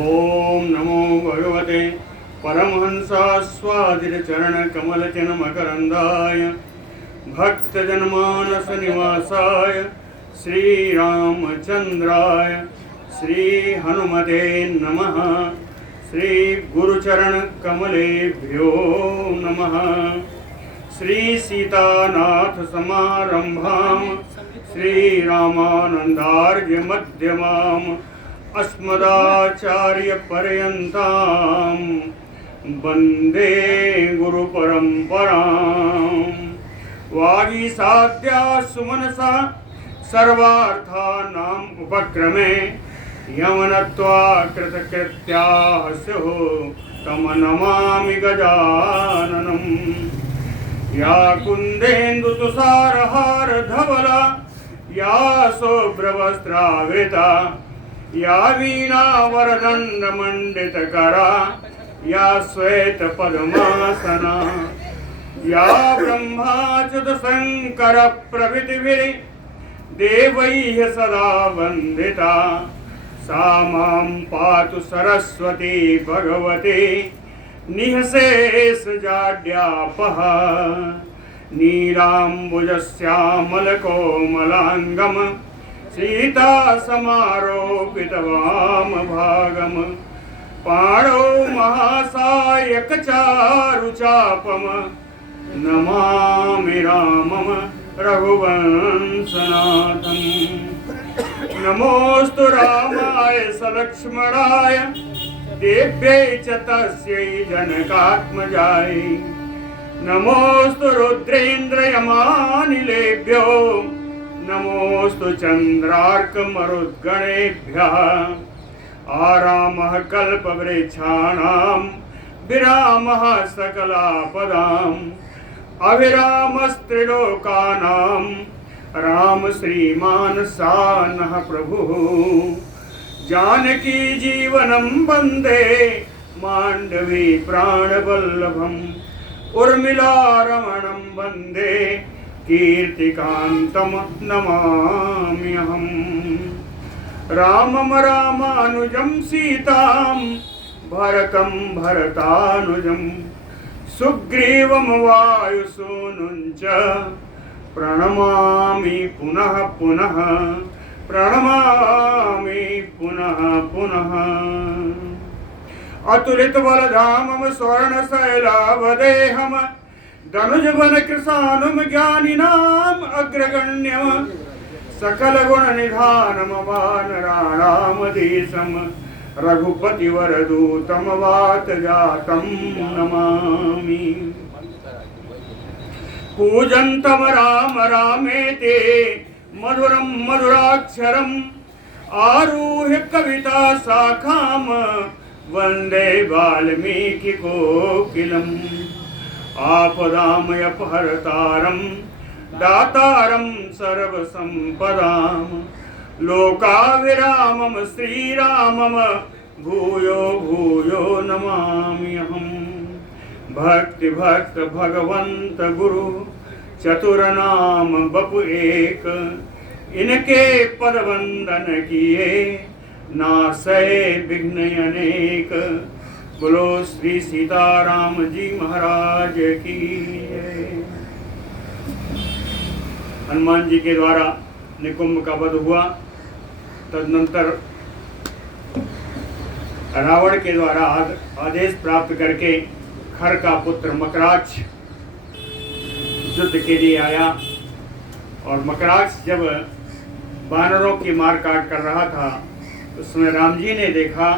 ओम नमो भगवते परमहंसास्वादितचरणकमलचिन्मकरन्दाय भक्तजनमानसनिवासाय श्रीरामचन्द्राय श्रीहनुमते नमः। श्रीगुरुचरणकमलेभ्यो नमः। श्रीसीतानाथसमारम्भां श्रीरामानन्दार्यमध्यमाम् अस्मदाचार्यपर्यन्तां वन्दे गुरुपरम्पराम्। वागीसाद्या सुमनसा सर्वार्थानाम् उपक्रमे यमनत्वा कृतकृत्याः स्युः तं नमामि गजाननम्। या कुन्देन्दुतुषारहारधवला या शुभ्रवस्त्रावृता या वीणावरदण्डमण्डितकरा या श्वेतपद्मासना या ब्रह्माच्युतशङ्करप्रभृतिभिः देवैः सदा वन्दिता सा मां पातु सरस्वती भगवती निःशेषजाड्यापहा। नीलाम्बुजश्यामलकोमलाङ्गं सीतासमारोपितवामभागं पाणौ महासायकचारुचापं नमामि रामं रघुवंशनाथम्। नमोऽस्तु रामाय सलक्ष्मणाय देव्यै च तस्यै जनकात्मजाय। नमोऽस्तु रुद्रेन्द्रयमानिलेभ्यो नमोऽस्तु चन्द्रार्कमरुद्गणेभ्यः। आरामः कल्पवृक्षाणां विरामः सकलापदाम् अविरामस्त्रिलोकानां राम श्रीमान् सानः प्रभुः। जानकी जीवनं वन्दे माण्डवी प्राणवल्लभम् उर्मिलारमणं वन्दे कीर्तिकान्तं नमाम्यहम्। रामं रामानुजं सीतां भरतं भरतानुजं सुग्रीवं वायुसूनुं च प्रणमामि पुनः पुनः प्रणमामि पुनः पुनः। अतुलितबलधामं स्वर्णशैलावदेहं धनुजवनकृशानुं ज्ञानिनाम् अग्रगण्यं सकलगुणनिधानं वानराणामधीशं रघुपतिवरदूतं वातजातं नमामि। पूजन्तं राम रामेति मधुरं मधुराक्षरम् आरुह्य कविता शाखां वन्दे वाल्मीकिकोकिलम्। आपदामयपहर्तारं दातारं सर्वसम्पदां लोकाभिरामं श्रीरामं भूयो भूयो नमाम्यहम्। भक्ति भक्त भगवंत गुरु चतुरनाम बपु एक इनके पद वंदन किए नासै विघ्न अनेक। बोलो श्री सीताराम जी महाराज की जय। हनुमान जी के द्वारा निकुंभ का वध हुआ। तदनंतर रावण के द्वारा आदेश प्राप्त करके खर का पुत्र मकराक्ष युद्ध के लिए आया और मकराक्ष जब वानरों की मार काट कर रहा था उस समय राम जी ने देखा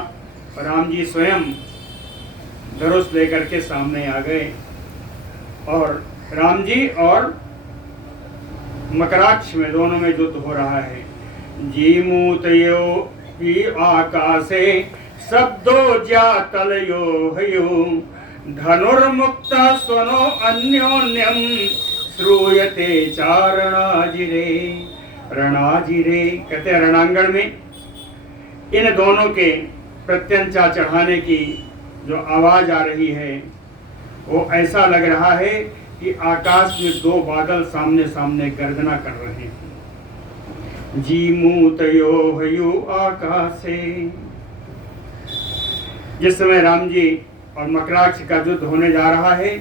और राम जी स्वयं धनुष लेकर के सामने आ गए और राम जी और मकराक्ष में दोनों में युद्ध हो रहा है। जीमूतयो ही आकाशे शब्दो जातलयो हयो धनुर्मुक्ता स्वनो अन्योन्यम श्रूयते चारणाजिरे। रणाजिरे कहते हैं रणांगण में इन दोनों के प्रत्यंचा चढ़ाने की जो आवाज आ रही है वो ऐसा लग रहा है कि आकाश में दो बादल सामने सामने गर्जना कर रहे हैं। जीमूतयो हयो आकाशे जिस समय राम जी और मकराक्ष का युद्ध होने जा रहा है,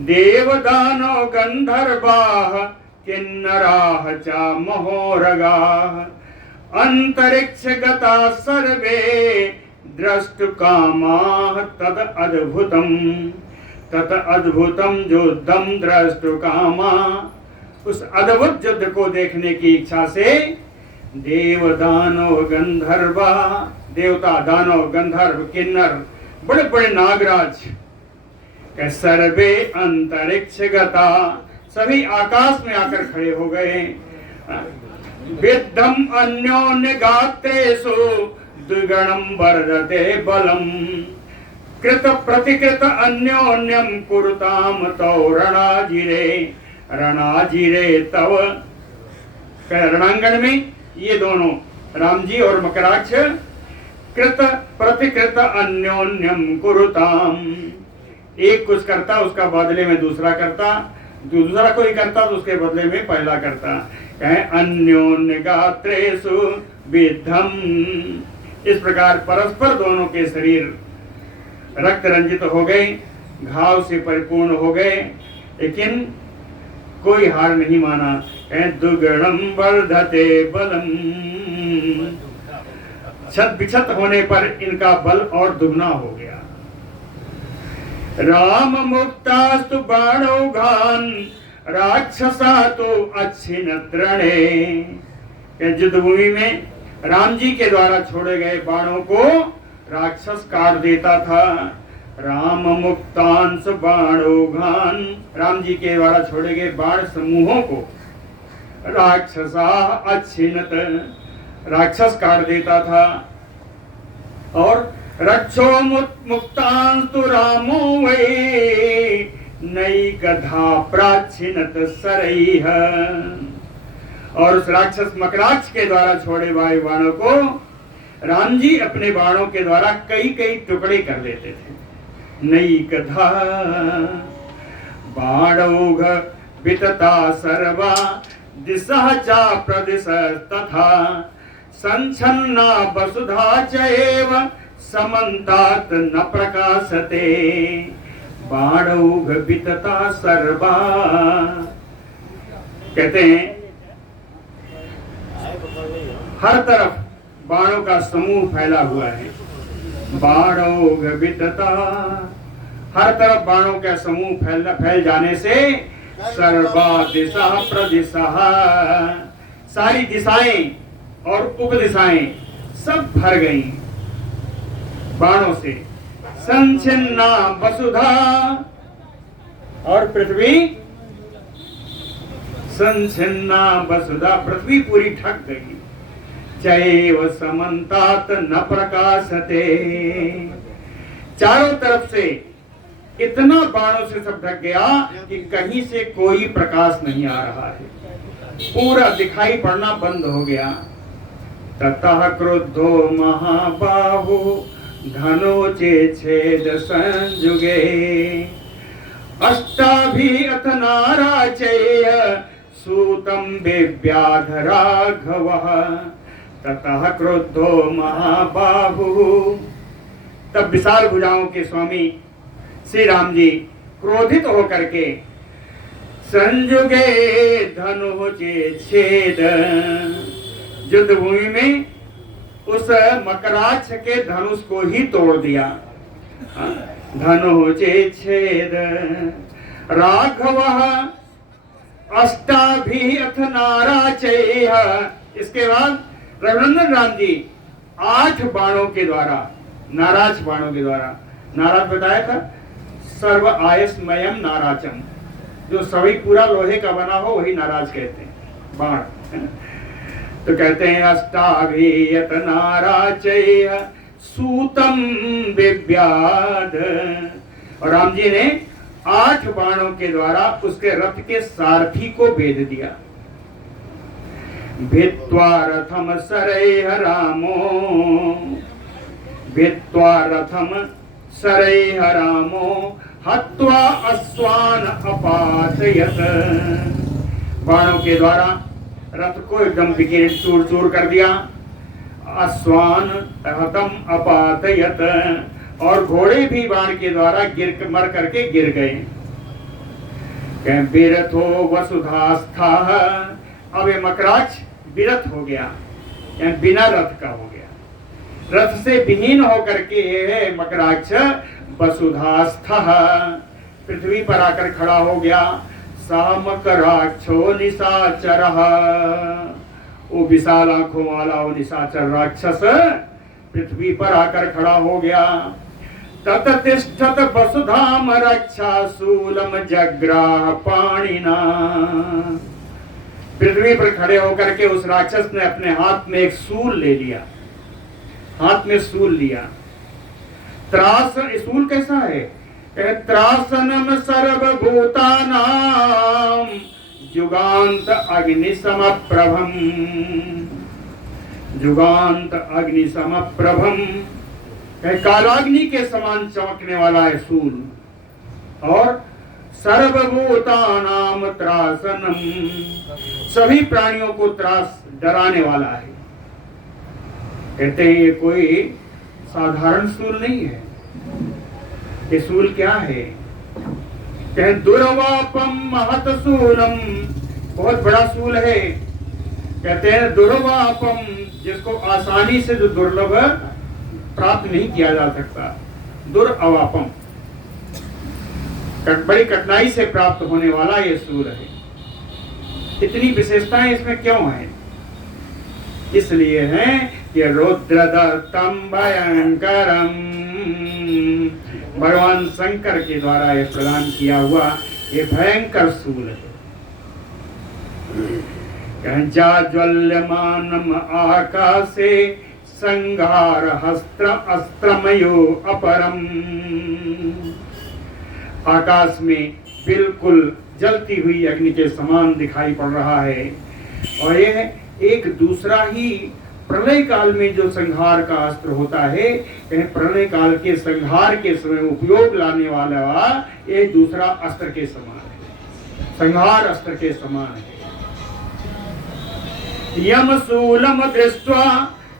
देव दानव गंधर्वाः किन्नराः च महोरगाः अंतरिक्ष गता सर्वे द्रष्टुकामाः तद अद्भुतम युद्धम द्रष्टुकामा। उस अद्भुत युद्ध को देखने की इच्छा से देव दानव गंधर्वा, देवता दानव गंधर्व किन्नर बड़े बड़े नागराज के सर्वे अंतरिक्ष गता, सभी आकाश में आकर खड़े हो गए। विद्धम अन्योन्य गात्रेषु द्विगणम वर्धते बलम कृत प्रतिकृत अन्योन्यम कुरुताम तौ रणाजिरे तव। रणांगण में ये दोनों राम जी और मकराक्ष कृत प्रतिकृत अन्योन्यम कुरुताम, एक कुछ करता उसका बदले में दूसरा करता, दूसरा कोई करता तो उसके बदले में पहला करता। कहे अन्योन्य गात्रेषु विद्धम, इस प्रकार परस्पर दोनों के शरीर रक्त रंजित हो गए, घाव से परिपूर्ण हो गए, लेकिन कोई हार नहीं माना। दुगणम वर्धते बलम, छत बिछत होने पर इनका बल और दुगना हो गया। राम मुक्तास्तु बाणौघान राक्षसा तो अच्छिन त्रणे। युद्ध भूमि में राम जी के द्वारा छोड़े गए बाणों को राक्षस काट देता था। राम मुक्तांश बाणौघान, राम जी के द्वारा छोड़े गए बाण समूहों को राक्षसा अच्छिनत, राक्षस काट देता था। और रक्षो मुक्तांस्तु रामो वै नई गधा प्राचीनत सरैः। और उस राक्षस मकराक्ष के द्वारा छोड़े हुए बाणों को राम जी अपने बाणों के द्वारा कई कई टुकड़े कर लेते थे। नई गधा बाणौघ वितता सर्वा दिशा चा प्रदिश तथा संच्छन्ना वसुधा चैव समन्तात न प्रकाशते। बाणौघ वितता सर्वा, कहते हैं हर तरफ बाणों का समूह फैला हुआ है। बाणौघ वितता, हर तरफ बाणों का समूह फैल जाने से सर्वा दिशा प्रदिशा, सारी दिशाएं और उपदिशाएं सब भर गई बाणों से। संचिन्ना वसुधा, और पृथ्वी संचिन्ना वसुधा, पृथ्वी पूरी ढक गई। चैव समन्तात न प्रकाशते, चारों तरफ से इतना बाणों से सब ढक गया कि कहीं से कोई प्रकाश नहीं आ रहा है, पूरा दिखाई पड़ना बंद हो गया। ततः क्रुद्धो महाबाहु धनोचे छेद संजुगे अष्टाभि अथ नाराचेय सूतम बिव्याध राघवः। ततः क्रुद्धो महाबाहु, तब विशाल भुजाओं के स्वामी श्री राम जी क्रोधित होकर के संजुगे धनुचे छेद, युद्ध भूमि में उस मकराक्ष के धनुष को ही तोड़ दिया। धनुचे छेद राघवः अष्टाभि अथ नाराचेय। इसके बाद रघुनंदन राम जी 8 बाणों के द्वारा, नाराज बाणों के द्वारा, नाराज बताया था सर्व आयसमयम नाराचम, जो सभी पूरा लोहे का बना हो वही नाराज कहते हैं बाण। तो कहते हैं अष्टाभियत नाराचेय सूतम विव्याध, और राम जी ने 8 बाणों के द्वारा उसके रथ के सारथी को भेद दिया। भित्वा रथम सरैः रामो, भित्वा रथम सरैः रामो हत्वा अश्वान अपातयत। बाणों के द्वारा रथ को एकदम विकीर्ण चूर चूर कर दिया। अश्वान हतम अपातयत, और घोड़े भी बाण के द्वारा मर करके गिर गए। विरथो वसुधास्था, अब ये मकराक्ष विरथ हो गया, बिना रथ का हो गया, रथ से विहीन होकर के मकराक्ष वसुधास्था पृथ्वी पर आकर खड़ा हो गया। सा मकराक्षो निशाचर, वो विशाल आंखों वाला वो निशाचर राक्षस पृथ्वी पर आकर खड़ा हो गया। तततिष्ठत वसुधाम रक्षा शूलम जग्राह पाणिना, पृथ्वी पर खड़े होकर के उस राक्षस ने अपने हाथ में एक सूल ले लिया, हाथ में सूल लिया। त्रासन, सूल कैसा है? त्रासनम सर्वभूतानाम जुगांत अग्नि समप्रभम, जुगांत अग्नि समप्रभम, कालाग्नि के समान चमकने वाला है सूल। और सर्वभूतानाम त्रासनम, सभी प्राणियों को त्रास डराने वाला है। कहते हैं ये कोई साधारण सूल नहीं है। ये सूल क्या है? कहते दुर्वापम महत सूलम, बहुत बड़ा सूल है। कहते हैं दुर्वापम, जिसको आसानी से जो दुर्लभ प्राप्त नहीं किया जा सकता, दुर्वापम, बड़ी कठिनाई से प्राप्त होने वाला ये सूल है। इतनी विशेषताएं इसमें क्यों हैं? इसलिए है कि रुद्रदत्तम भयंकरम, भगवान शंकर के द्वारा ये प्रदान किया हुआ ये भयंकर सूल है। जाज्वल्यमानम आकाशे संघार हस्त्र अस्त्रमयो अपरम, आकाश में बिल्कुल जलती हुई अग्नि के समान दिखाई पड़ रहा है। और यह एक दूसरा ही प्रलय काल में जो संहार का अस्त्र होता है, प्रलय काल के संहार के समय उपयोग लाने वाला ये दूसरा अस्त्र के समान है, संहार अस्त्र के समान है। यम शूलम दृष्ट्वा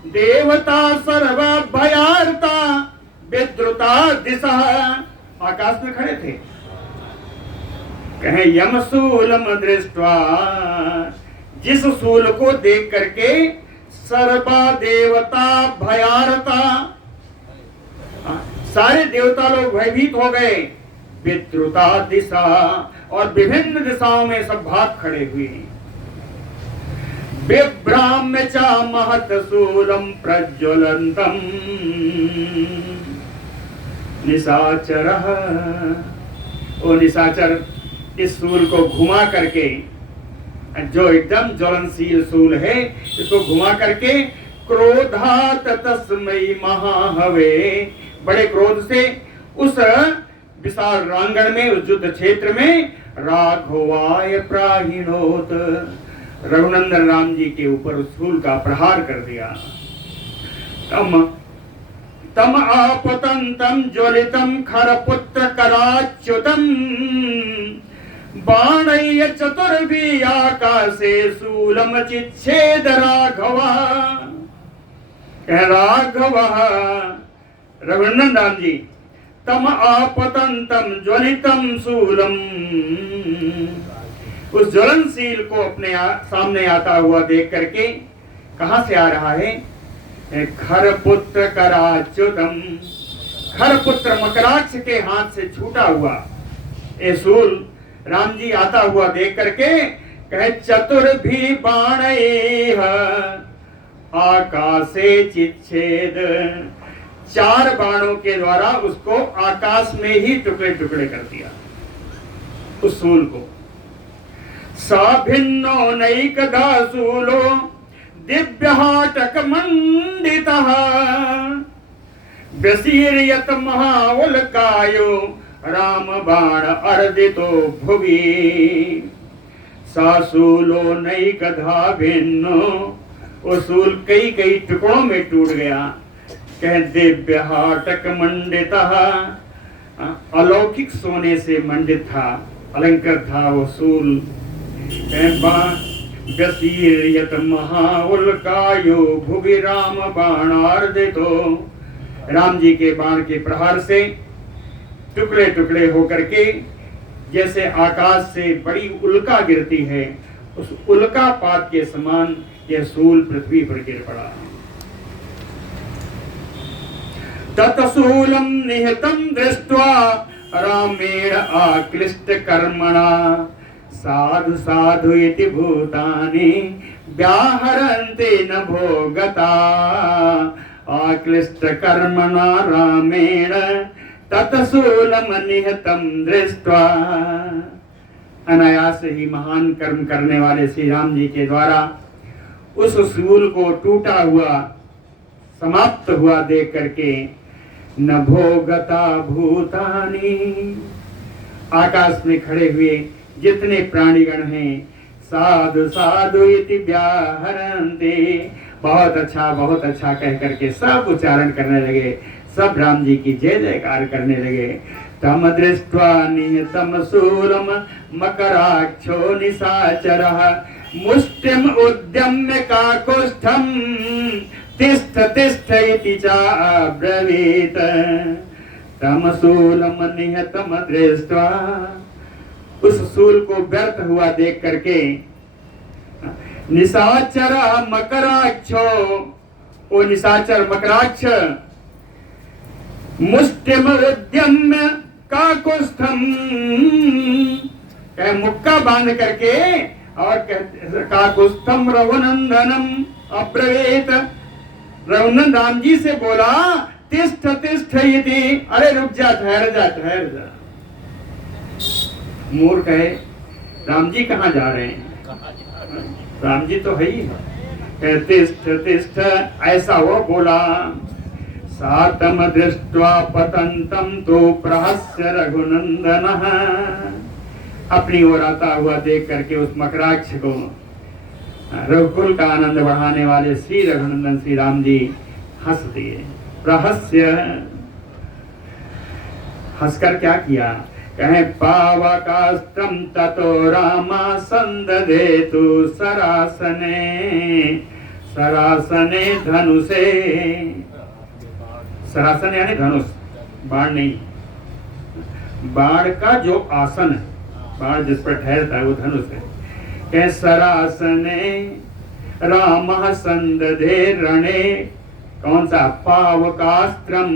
देवता सर्व भयार्ता विद्रुता दिशा, आकाश में खड़े थे। कहे यम शूलम दृष्ट्वा, जिस शूल को देख करके सर्वा देवता भयार्ता, सारे देवता लोग भयभीत हो गए। विद्रुता दिशा, और विभिन्न दिशाओं में सब भाग खड़े हुए। विभ्राम्य च महत शूलम प्रज्वलंतम निशाचरः, वो निशाचर इस शूल को घुमा करके, जो एकदम ज्वलनशील शूल है, इसको घुमा करके क्रोधात तस्मै महाहवे, बड़े क्रोध से उस विशाल रांगण में, उस युद्ध क्षेत्र में राघवाय प्राहिणोत, रघुनंदन राम जी के ऊपर उस शूल का प्रहार कर दिया। तम आपतंतम ज्वलितम खरपुत्र कराच्युतम बाणय चतुर्भी आकाशे शूलम चिच्छेद राघवा, राघवा रघुनंदन राम जी, तम आपतंतम ज्वलितम शूलम, उस ज्वलनशील को अपने सामने आता हुआ देख करके कहां से आ रहा है? खरपुत्र कराच्युतम, खरपुत्र मकराक्ष के हाथ से छूटा हुआ ये शूल राम जी आता हुआ देख करके कहे चतुर्भी बाणैः आकाशे चिच्छेद, 4 बाणों के द्वारा उसको आकाश में ही टुकड़े टुकड़े कर दिया उस शूल को। सा भिन्नो नैकधा शूलो दिव्यहाटक मंडितः व्यसीर्यत महाउल्कायो राम बाण अर्दितो भुवि, सा शूलो नैकधा भिन्नो, वो शूल कई कई टुकड़ों में टूट गया। कह दिव्य हाटक मंडितः, अलौकिक सोने से मंडित था, अलंकृत था वो शूल। व्यसीर्यत महाउल्कायो भुवि राम बाणार्दितो, राम जी के बाण के प्रहार से टुकड़े टुकड़े होकर के जैसे आकाश से बड़ी उल्का गिरती है, उस उल्का पात के समान यह शूल पृथ्वी पर गिर पड़ा। तत्शूलम निहतम दृष्ट्वा रामेण आक्लिष्ट कर्मणा साधु साधु इति भूतानि व्याहरन्ते नभो गता। आक्लिष्ट कर्मणा रामेण तत्शूलम निहतम दृष्ट्वा। अनायास ही महान कर्म करने वाले श्री राम जी के द्वारा उस शूल को टूटा हुआ समाप्त हुआ देख करके नभो गता भूतानि, आकाश में खड़े हुए जितने प्राणीगण हैं साधु साधु इति व्याहरन्ते, बहुत अच्छा कह करके सब उच्चारण करने लगे, सब राम जी की जय जयकार करने लगे। तम दृष्ट्वा निहतम शूलम मकराक्षो निशाचरः मुष्टिम उद्यम्य काकुष्ठम तिष्ठ तिष्ठ इति चाब्रवीत। तम शूलम निहतम दृष्ट्वा, उस शूल को व्यर्थ हुआ देख करके निशाचर मकराक्षो, वो निशाचर मकराक्ष मुष्टिम उद्यम्य काकुष्ठम, कहे मुक्का बांध करके और काकुष्ठम रघुनंदनम अब्रवीत, रघुनंदन राम जी से बोला तिष्ठ तिष्ठ इति, अरे रुक जा, ठहर जा ठहर जा। मूर्ख है, राम जी कहाँ जा रहे हैं, राम जी तो है ही। तिष्ठ तिष्ठ ऐसा वो बोला। सातम दृष्ट्वा पतंतम तो प्रहस्य रघुनंदनः, अपनी ओर आता हुआ देख करके उस मकराक्ष को रघुकुल का आनंद बढ़ाने वाले श्री रघुनंदन श्री राम जी हंस दिए। प्रहस्य, हंसकर क्या किया, कहे पावकास्त्रम ततो रामा संदधेतु सरासने, सरासने धनुषे, सरासन यानी धनुष, बाण नहीं, बाण का जो आसन है, बाण जिस पर ठहरता है वो धनुष है। कहे सरासने रामः संदधे रणे, कौन सा, पावकास्त्रम,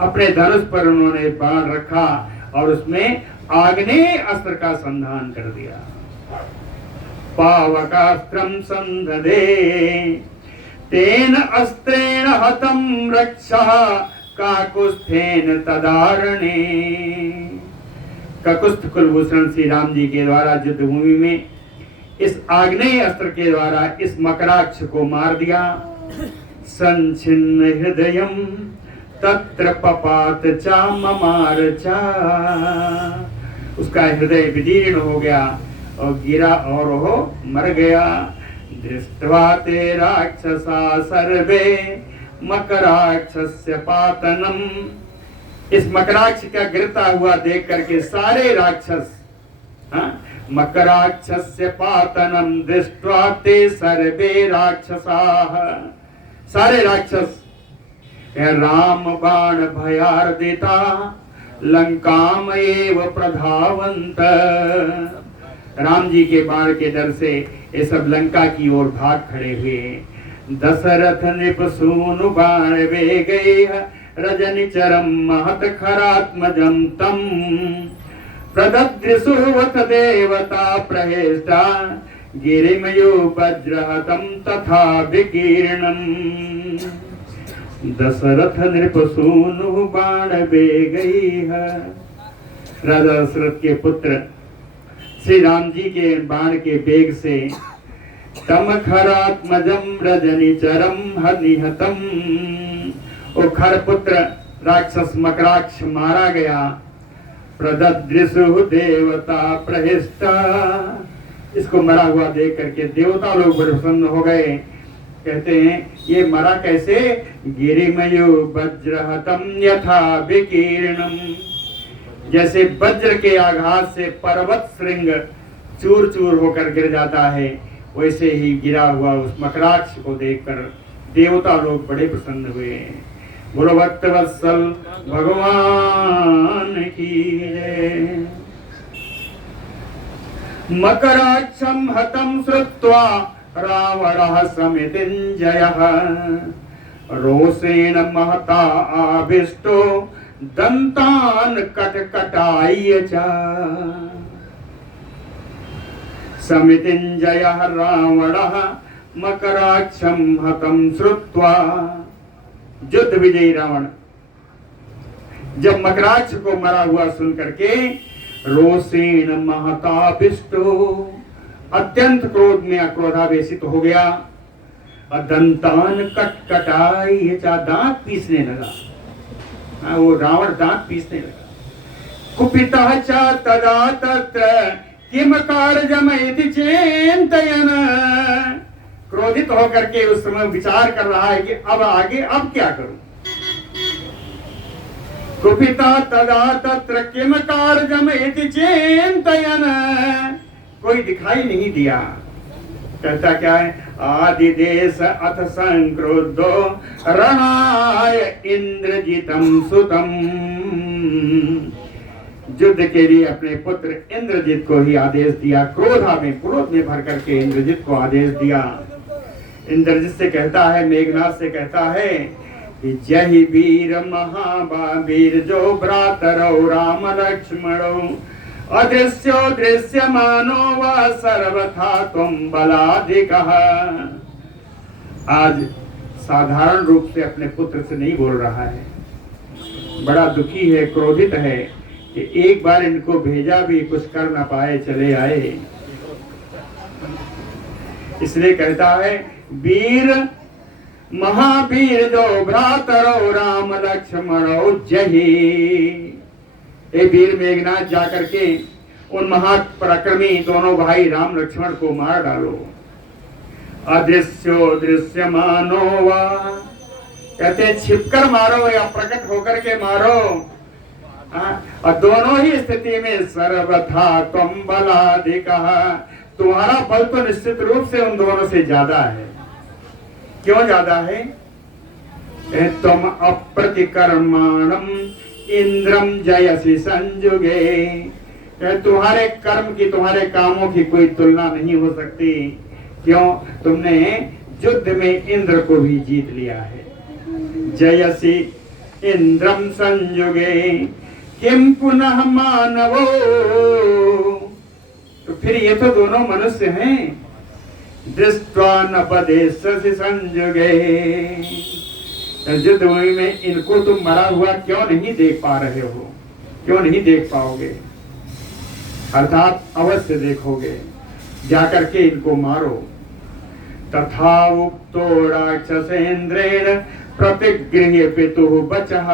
अपने धनुष पर उन्होंने बाण रखा और उसमें आग्नेय अस्त्र का संधान कर दिया। पावकास्त्रम संदधे तेन अस्त्रेण हतम रक्षः काकुस्थेन तदारणे। ककुस्थ कुलभूषण श्री राम जी के द्वारा युद्ध भूमि में इस आग्नेय अस्त्र के द्वारा इस मकराक्ष को मार दिया। संचिन्न हृदयम तत्र पपात चा ममार चा, उसका हृदय विदीर्ण हो गया और गिरा और वो मर गया। दृष्ट्वा ते राक्षसा सर्वे मकराक्षस्य पातनम, इस मकराक्ष का गिरता हुआ देख करके सारे राक्षस, मकराक्षस्य पातनम दृष्ट्वा ते सर्वे राक्षसाः, सारे राक्षस राम बाण भयार्दिता लंकाम एव प्रधावंत, राम जी के बाण के डर से ये सब लंका की ओर भाग खड़े हुए। दशरथ नृप सूनु बाण वे गए रजनी चरम महत खरात्मजम तम, प्रदद्रिसुवत देवता प्रहेष्टा गिरिमयो वज्रहतम तथा विकीर्णम। दशरथ नृप सूनु बाण वे गई है, राजा दशरथ के पुत्र श्री राम जी के बाण के वेग से तम खरात्मजम रजनी चरम हनिहतम, वो खर पुत्र राक्षस मकराक्ष मारा गया। प्रदद्रिसु देवता प्रहिष्टा, इसको मरा हुआ देख करके देवता लोग बड़े प्रसन्न हो गए। कहते हैं ये मरा कैसे, गिरिमयो वज्रहतम यथा विकीर्णम, जैसे वज्र के आघात से पर्वत श्रृंग चूर चूर होकर गिर जाता है, वैसे ही गिरा हुआ उस मकराक्ष को देखकर देवता लोग बड़े प्रसन्न हुए। बोलो भक्त वत्सल भगवान की जय। मकराक्षं हतं श्रुत्वा रावणः समितिञ्जयः रोषेण महता आविष्टो दन्तान् कटकटाय च। समितिञ्जयः रावणः मकराक्षं हतं श्रुत्वा। युद्ध विजयी रावण जब मकराक्ष को मरा हुआ सुन करके रोषेण महताभिष्टो, अत्यंत क्रोध में क्रोधावेशित हो गया। दंतान कटकटाई, दांत पीसने लगा। वो रावण दांत पीसने लगा। कुपितः च तदा तत्र किम कार्यमयति चिन्तयन्, क्रोधित होकर के उस समय विचार कर रहा है कि अब आगे अब क्या करूं। कुपिता तदा तत्र किम कार्यमयति चिन्तयन्, कोई दिखाई नहीं दिया। कहता क्या है, आदिदेश अथ संक्रुद्धो रणाय इंद्रजितं सुतं। युद्ध के लिए अपने पुत्र इंद्रजित को ही आदेश दिया। क्रोध में भर करके इंद्रजित को आदेश दिया। इंद्रजित से कहता है, मेघनाथ से कहता है कि जय वीर महावीर जो भ्रातरौ राम लक्ष्मणौ अदृश्यो दृश्यमानो वा सर्वथा तुम बलाधिकः। आज साधारण रूप से अपने पुत्र से नहीं बोल रहा है, बड़ा दुखी है, क्रोधित है कि एक बार इनको भेजा भी कुछ कर न पाए, चले आए। इसलिए कहता है, वीर महावीर जो भ्रातरौ राम लक्ष्मणौ जहि। ए वीर मेघनाथ जाकर के उन महापराक्रमी दोनों भाई राम लक्ष्मण को मार डालो। अदृश्यो दृश्यमानो वा, कहते छिपकर मारो या प्रकट होकर के मारो। और दोनों ही स्थिति में सर्वथा तुम बलाधिकः, तुम्हारा बल तो निश्चित रूप से उन दोनों से ज्यादा है। क्यों ज्यादा है? तुम अप्रतिकर्माणम इंद्रम जयसि संजुगे। तुम्हारे कर्म की, तुम्हारे कामों की कोई तुलना नहीं हो सकती। क्यों? तुमने युद्ध में इंद्र को भी जीत लिया है। जयसि इंद्रम संजुगे किम पुनः मानवो। तो फिर ये तो दोनों मनुष्य हैं। दृष्ट्वा न पदेशसि संजुगे, युद्ध भूमि में इनको तुम मरा हुआ क्यों नहीं देख पा रहे हो? क्यों नहीं देख पाओगे? अर्थात अवश्य देखोगे, जाकर के इनको मारो। तथा उक्तो राक्षसेन्द्रेण प्रतिगृह्य पितुः वचः।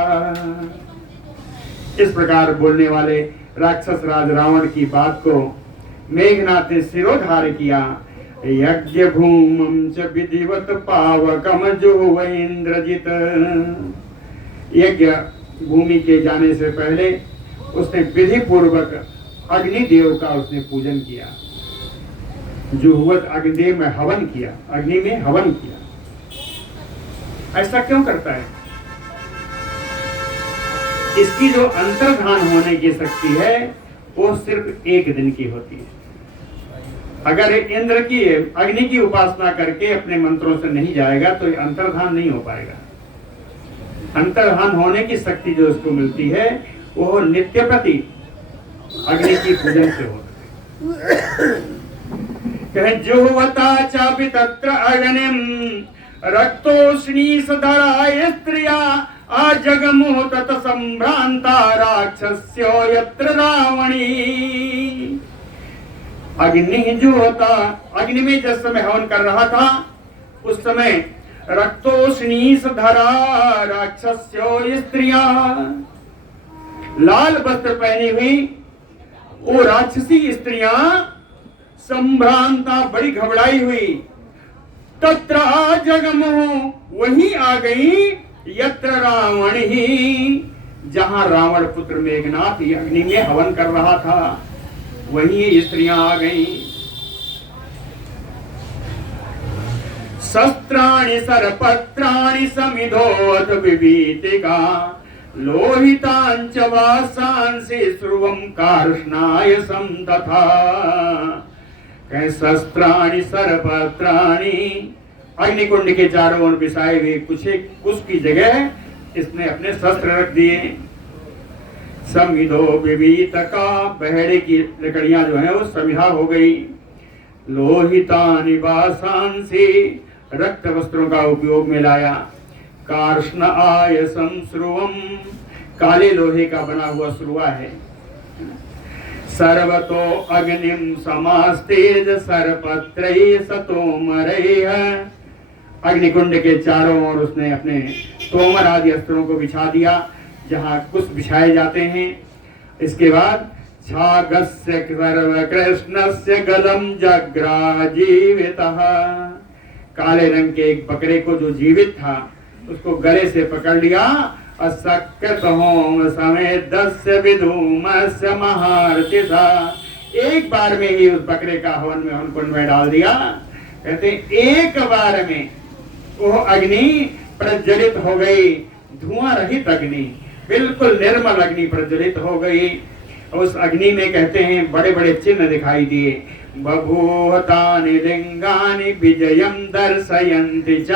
इस प्रकार बोलने वाले राक्षस राज रावण की बात को मेघनाथ ने सिरोधार्य किया। यज्ञ भूमं च विधिवत पावकम जो इंद्रजित। यज्ञ भूमि के जाने से पहले उसने विधि पूर्वक अग्निदेव का उसने पूजन किया। जुहुवत अग्निदेव में हवन किया, अग्नि में हवन किया। ऐसा क्यों करता है? इसकी जो अंतर्धान होने की शक्ति है वो सिर्फ एक दिन की होती है। अगर इंद्र की अग्नि की उपासना करके अपने मंत्रों से नहीं जाएगा तो अंतर्धान नहीं हो पाएगा। अंतर्धान होने की शक्ति जो उसको मिलती है वो नित्य प्रति अग्नि की पूजन से होती है। जुहवता चापि तत्र अग्निम रक्तोष्णी सधराय स्त्रिया आजगमु तत संभ्रांता राक्षस्यो यत्र रावणी। अग्नि जो होता, अग्नि में जिस समय हवन कर रहा था उस समय रक्तोष्णी सधरा राक्षस्यो स्त्रियां, लाल वस्त्र पहनी हुई वो राक्षसी स्त्रियां संभ्रांता, बड़ी घबराई हुई। तत्र जगमु, वहीं आ गई, यत्र रावण ही, जहां रावण पुत्र मेघनाथ अग्नि में हवन कर रहा था वहीं स्त्रियां आ गईं। शस्त्राणि सर्पत्राणि समिधोऽथ विभीतिका लोहितांच वासांसि स्रुवं कार्ष्णायसं तथा। कहे शस्त्राणि सर्पत्राणि, अग्निकुंड के चारों ओर बिछाए हुए कुछ की जगह इसने अपने शस्त्र रख दिए। समिधो विभीतका, बहेड़े की लकड़ियां जो है वो समिधा हो गई। लोहितानि वासांसि, रक्त वस्त्रों का उपयोग में लाया। कार्ष्ण आयसं स्रुवम, काले लोहे का बना हुआ स्रुवा है। सर्वतो अग्निम समास्तेज सर्पत्रय सतोमरैः, अग्निकुंड के चारों ओर उसने अपने तोमर आदि अस्त्रों को बिछा दिया जहाँ कुछ बिछाए जाते हैं। इसके बाद छागस्य सर्वकृष्णस्य गलम जग्राजीवितः, काले रंग के एक बकरे को जो जीवित था उसको गले से पकड़ लिया। असकृत होम समेत दस्य विधूमस्य महार्चिता, एक बार में ही उस बकरे का हवन कुंड में डाल दिया। कहते एक बार में वो अग्नि प्रज्वलित हो गई, धुआं रहित अग्नि, बिल्कुल निर्मल अग्नि प्रज्वलित हो गई। उस अग्नि में कहते हैं बड़े बड़े चिन्ह दिखाई दिए। बभूतानि लिंगानि विजयम दर्शयन्ति च,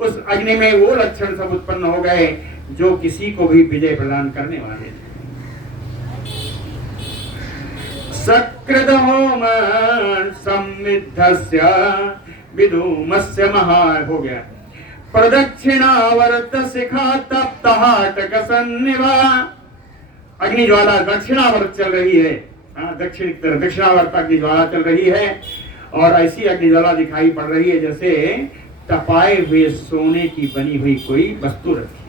उस अग्नि में वो लक्षण सब उत्पन्न हो गए जो किसी को भी विजय प्रदान करने वाले थे। सकृत होम सम्मिद्धस्य विधूमस्य महा, हो गया। प्रदक्षिणावर्त शिखा तप्तहाटक सन्निभा, अग्नि ज्वाला दक्षिणावर्त चल रही है। दक्षिणावर्त अग्नि ज्वाला चल रही है और ऐसी अग्नि ज्वाला दिखाई पड़ रही है जैसे तपाए हुए सोने की बनी हुई कोई वस्तु रखी।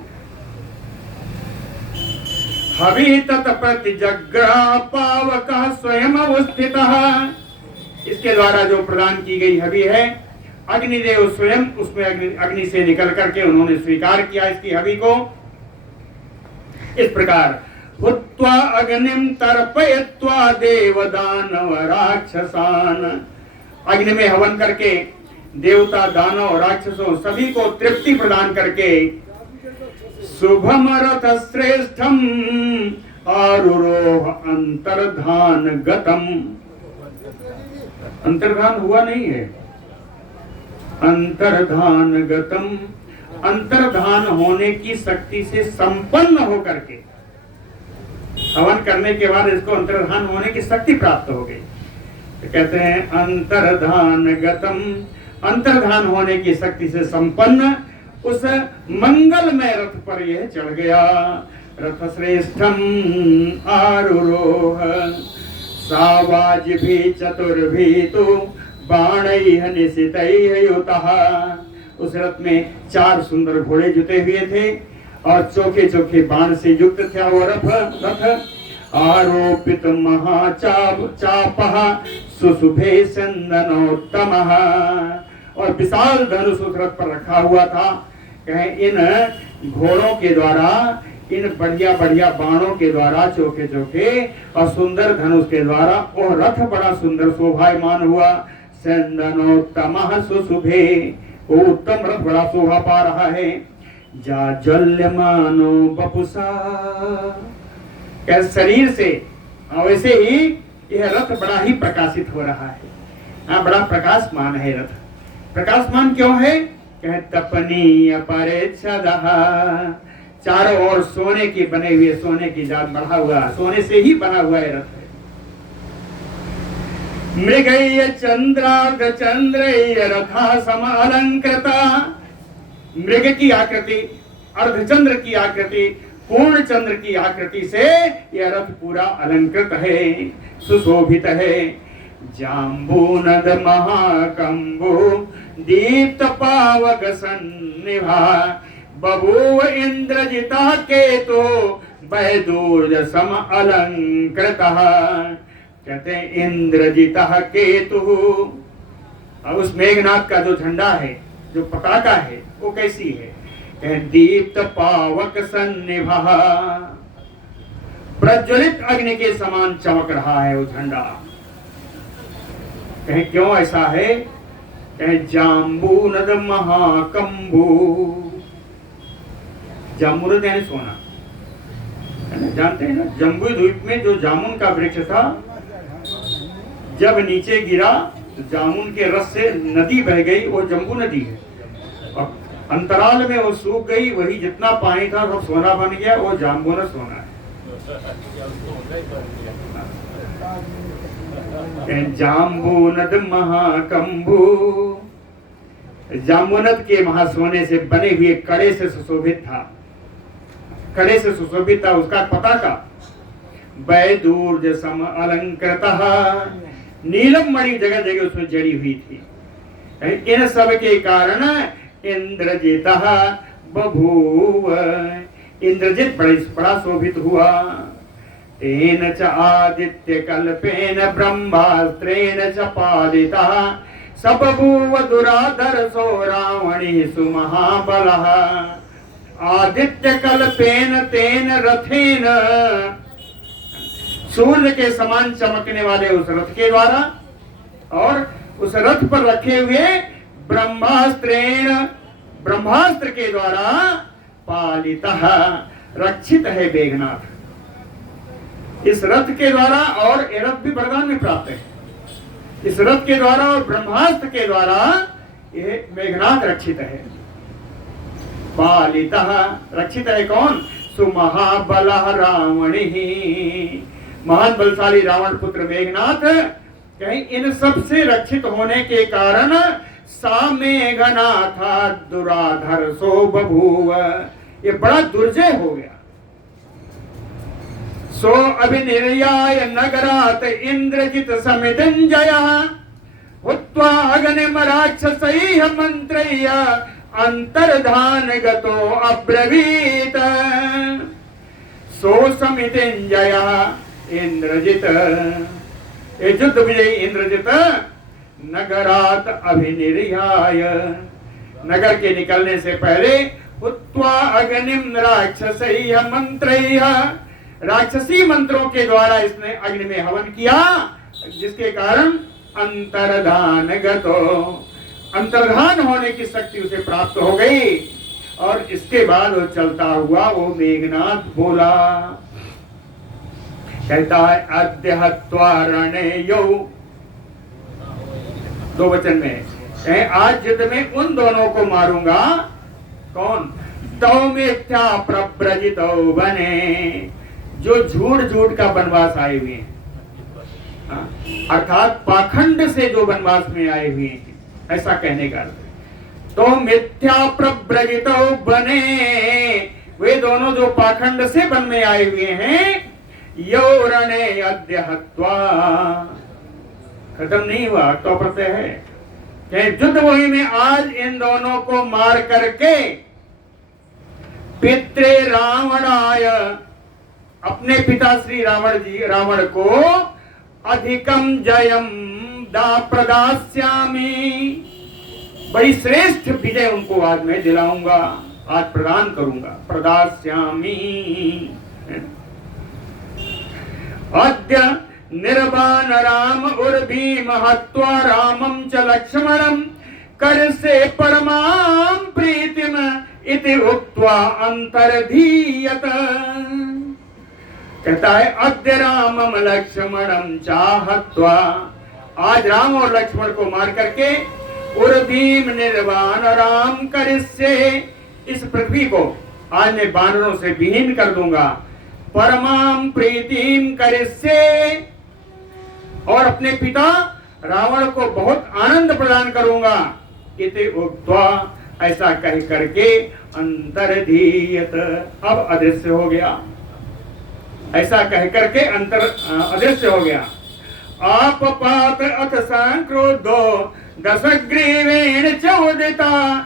हवि तत्प्रति जग्राह पावकः स्वयं अवस्थितः, इसके द्वारा जो प्रदान की गई हवि है, अग्निदेव स्वयं उसमें अग्नि से निकल करके उन्होंने स्वीकार किया इसकी हवि को। इस प्रकार हुत्वा अग्निम तर्पयत्वा देवदानव राक्षसान, अग्नि में हवन करके देवता दानव राक्षसों सभी को तृप्ति प्रदान करके शुभम रथ श्रेष्ठम आरुरोह अंतर्धान गतम, अंतर्धान हुआ नहीं है, अंतर्धान गतम, अंतर्धान होने की शक्ति से संपन्न होकर के हवन करने के बाद इसको अंतर्धान होने की शक्ति प्राप्त हो गई। तो कहते हैं अंतर्धान गतम, अंतर्धान होने की शक्ति से संपन्न उस मंगलमय रथ पर यह चढ़ गया। रथ श्रेष्ठम आरुरोह सावाज भी चतुर्भी तो बाणैः निशितैः युतः, उस रथ में 4 सुंदर घोड़े जुटे हुए थे और चोखे चोखे बाण से युक्त था वो रथ। आरोपित महाचापः सुशुभे चंदनोत्तमः, और विशाल धनुष उस रथ पर रखा हुआ था। कहें इन घोड़ों के द्वारा, इन बढ़िया बढ़िया बाणों के द्वारा, चोखे चोखे और सुंदर धनुष के द्वारा वह रथ बड़ा सुंदर शोभायमान हुआ। चंदनोत्तमः सुशुभे, वो उत्तम रथ बड़ा शोभा पा रहा है। जाज्वल्यमानो वपुषा, क्या शरीर से वैसे ही यह रथ बड़ा ही प्रकाशित हो रहा है। हाँ, बड़ा प्रकाशमान है रथ। प्रकाशमान क्यों है? कहे तपनीय परेच्छदः, चारों ओर सोने के बने हुए, सोने की जात बढ़ा हुआ, सोने से ही बना हुआ है रथ। मृगैः चंद्रार्ध चंद्रैः रथा समालंकृता, मृग की आकृति, अर्धचंद्र की आकृति, पूर्ण चंद्र की आकृति से यह रथ पूरा अलंकृत है, सुशोभित है। जाम्बूनद महाकंबु दीप्त पावक सन्निभा, बभूव इंद्रजिता केतु वैदूर्य सम अलंकृतः। कहते हैं इंद्रजिता केतु, और उस मेघनाथ का जो झंडा है, जो पताका है, वो कैसी है? दीप्त पावक सन्निभा, प्रज्वलित अग्नि के समान चमक रहा है वो झंडा। कहें क्यों ऐसा है? कहे जाम्बूनद महाकंबू। जाम्बूनद यानी सोना, जानते हैं ना, जम्बू द्वीप में जो जामुन का वृक्ष था, जब नीचे गिरा तो जामुन के रस से नदी बह गई, वो जम्बू नदी है। और अंतराल में वो सूख गई, वही जितना पानी था सब सोना बन गया, वो जाम्बूनद सोना है। जाम्बूनद महाकंबू, जाम्बूनद के महासोने से बने हुए कड़े से सुशोभित था, कड़े से सुशोभित था उसका पताका। वैदूर्ज सम अलंकृतः, नीलम मणि जगह जगह उसमें जड़ी हुई थी। इन सब के कारण इंद्रजितः बभूव, इंद्रजित बड़ा शोभित हुआ। तेन च आदित्य कल्पेन ब्रह्मास्त्रेण च पालितः, सबभूव दुराधर सो रावणी सुमहाबलः। आदित्य कल्पेन तेन रथेन, सूर्य के समान चमकने वाले उस रथ के द्वारा, और उस रथ पर रखे हुए ब्रह्मास्त्रेण, ब्रह्मास्त्र के द्वारा पालितः, रक्षित है मेघनाथ इस रथ के द्वारा। और ये रथ भी वरदान में प्राप्त है, इस रथ के द्वारा और ब्रह्मास्त्र के द्वारा ये मेघनाथ रक्षित है। पालितः, रक्षित है कौन? सुमहाबलः रावणिः, महान बलशाली रावण पुत्र मेघनाथ। कहीं इन सब से रक्षित होने के कारण सा मेघनाथा दुराधर सो बभूव, ये बड़ा दुर्जय हो गया। सो अभिनिर्याय नगरात इंद्रजित समितिंजयः, हुत्वा अग्निम राक्षसैः मंत्रैः अंतर्धान गतो अब्रवीत। सो समितिंजयः इंद्रजित, युद्ध विजयी इंद्रजित नगरात अभिनिर्याय, नगर के निकलने से पहले हुत्वा अग्निम राक्षसैः मंत्रैः, राक्षसी मंत्रों के द्वारा इसने अग्नि में हवन किया, जिसके कारण अंतर्धान गतो, अंतर्धान होने की शक्ति उसे प्राप्त हो गई। और इसके बाद वो चलता हुआ वो मेघनाथ बोला, कहता है अद्य हत्वा रणे यौ, दो वचन में, आज युद्ध में उन दोनों को मारूंगा। कौन? तौ मिथ्या प्रव्रजितो बने, जो झूठ झूठ का वनवास आए हुए हैं, अर्थात पाखंड से जो वनवास में आए हुए हैं, ऐसा कहने का अर्थ। तो मिथ्या प्रव्रजितो बने, वे दोनों जो पाखंड से वन में आए हुए हैं, यो रणे अद्य हत्वा, खत्म नहीं हुआ, तो प्रत्यय है, युद्ध भूमि में आज इन दोनों को मार करके पित्रे रावणाय, अपने पिता श्री रावण को अधिकम जयम दा प्रदास्यामि, बड़ी श्रेष्ठ विजय उनको आज मैं दिलाऊंगा, आज प्रदान करूंगा। प्रदास्यामि, अद्य निर्वाण राम उर्भीम हत्वा रामं च लक्ष्मणं करसे परमां प्रीतिम इति उक्त्वा अंतर्धीयत। कहता है अद्य रामम लक्ष्मणं चाहत्वा, आज राम और लक्ष्मण को मार करके उर्भीम निर्वाण राम करिष्ये, इस पृथ्वी को आज मैं बानरों से विहीन कर दूंगा। परमाम प्रीतिम करिष्ये, और अपने पिता रावण को बहुत आनंद प्रदान करूंगा। इति उक्त्वा, ऐसा कह करके अंतर्धीयत, अब अदृश्य हो गया, ऐसा कह करके अदृश्य हो गया। आपपात अथ संक्रोधो दशग्रीवेण चोदिता,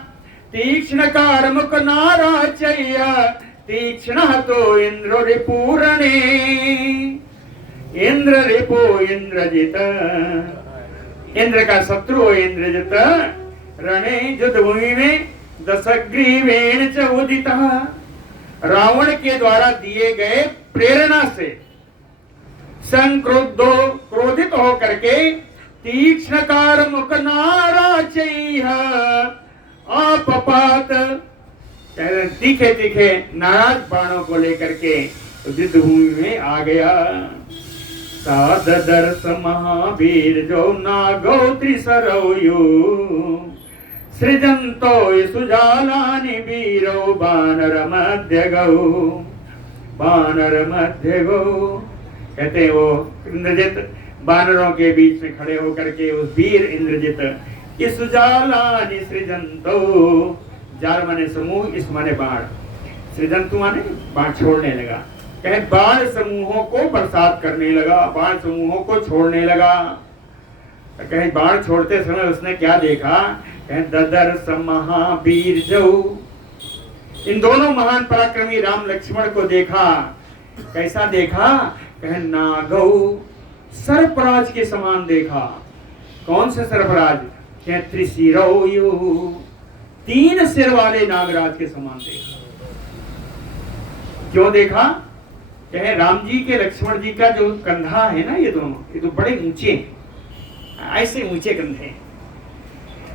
तीक्ष्ण कार्मुक नाराचय्य तीक्ष्ण तो इंद्र रिपूरणे। इंद्र रिपो इंद्रजित, इंद्र का शत्रु इंद्रजित रणे, युद्ध भूमि में दशग्रीवेण च उदिता, रावण के द्वारा दिए गए प्रेरणा से संक्रोधो, क्रोधित होकर के तीक्ष्णकार मुख नाराचैः आपपात। तीखे तीखे नाराज बाणों को लेकर के युद्ध भूमि में आ गया। सादर्श महावीर जो नागौ त्रिसरौ सृजंतो सुजालानि वीरौ बानर मध्य गौ। बानर मध्य गौ कहते हैं वो इंद्रजित बानरों के बीच में खड़े होकर के उस वीर इंद्रजित इस सुजालानि सृजंतो, जाल माने समूह, इस माने बाण, सृजंतु माने बाण छोड़ने लगा। कहे बाण समूहों को बरसात करने लगा, बाण समूहों को छोड़ने लगा। कहे बाण छोड़ते समय उसने क्या देखा? कहे ददर्श महावीर जो, इन दोनों महान पराक्रमी राम लक्ष्मण को देखा। कैसा देखा? कहे नागौ, सर्पराज के समान देखा। कौन से सर्पराज? कहे त्रिशिरौ, तीन सिर वाले नागराज के समान देखा। क्यों देखा? कहे राम जी के लक्ष्मण जी का जो कंधा है ना, ये दोनों, ये तो बड़े ऊंचे हैं, ऐसे ऊंचे कंधे हैं।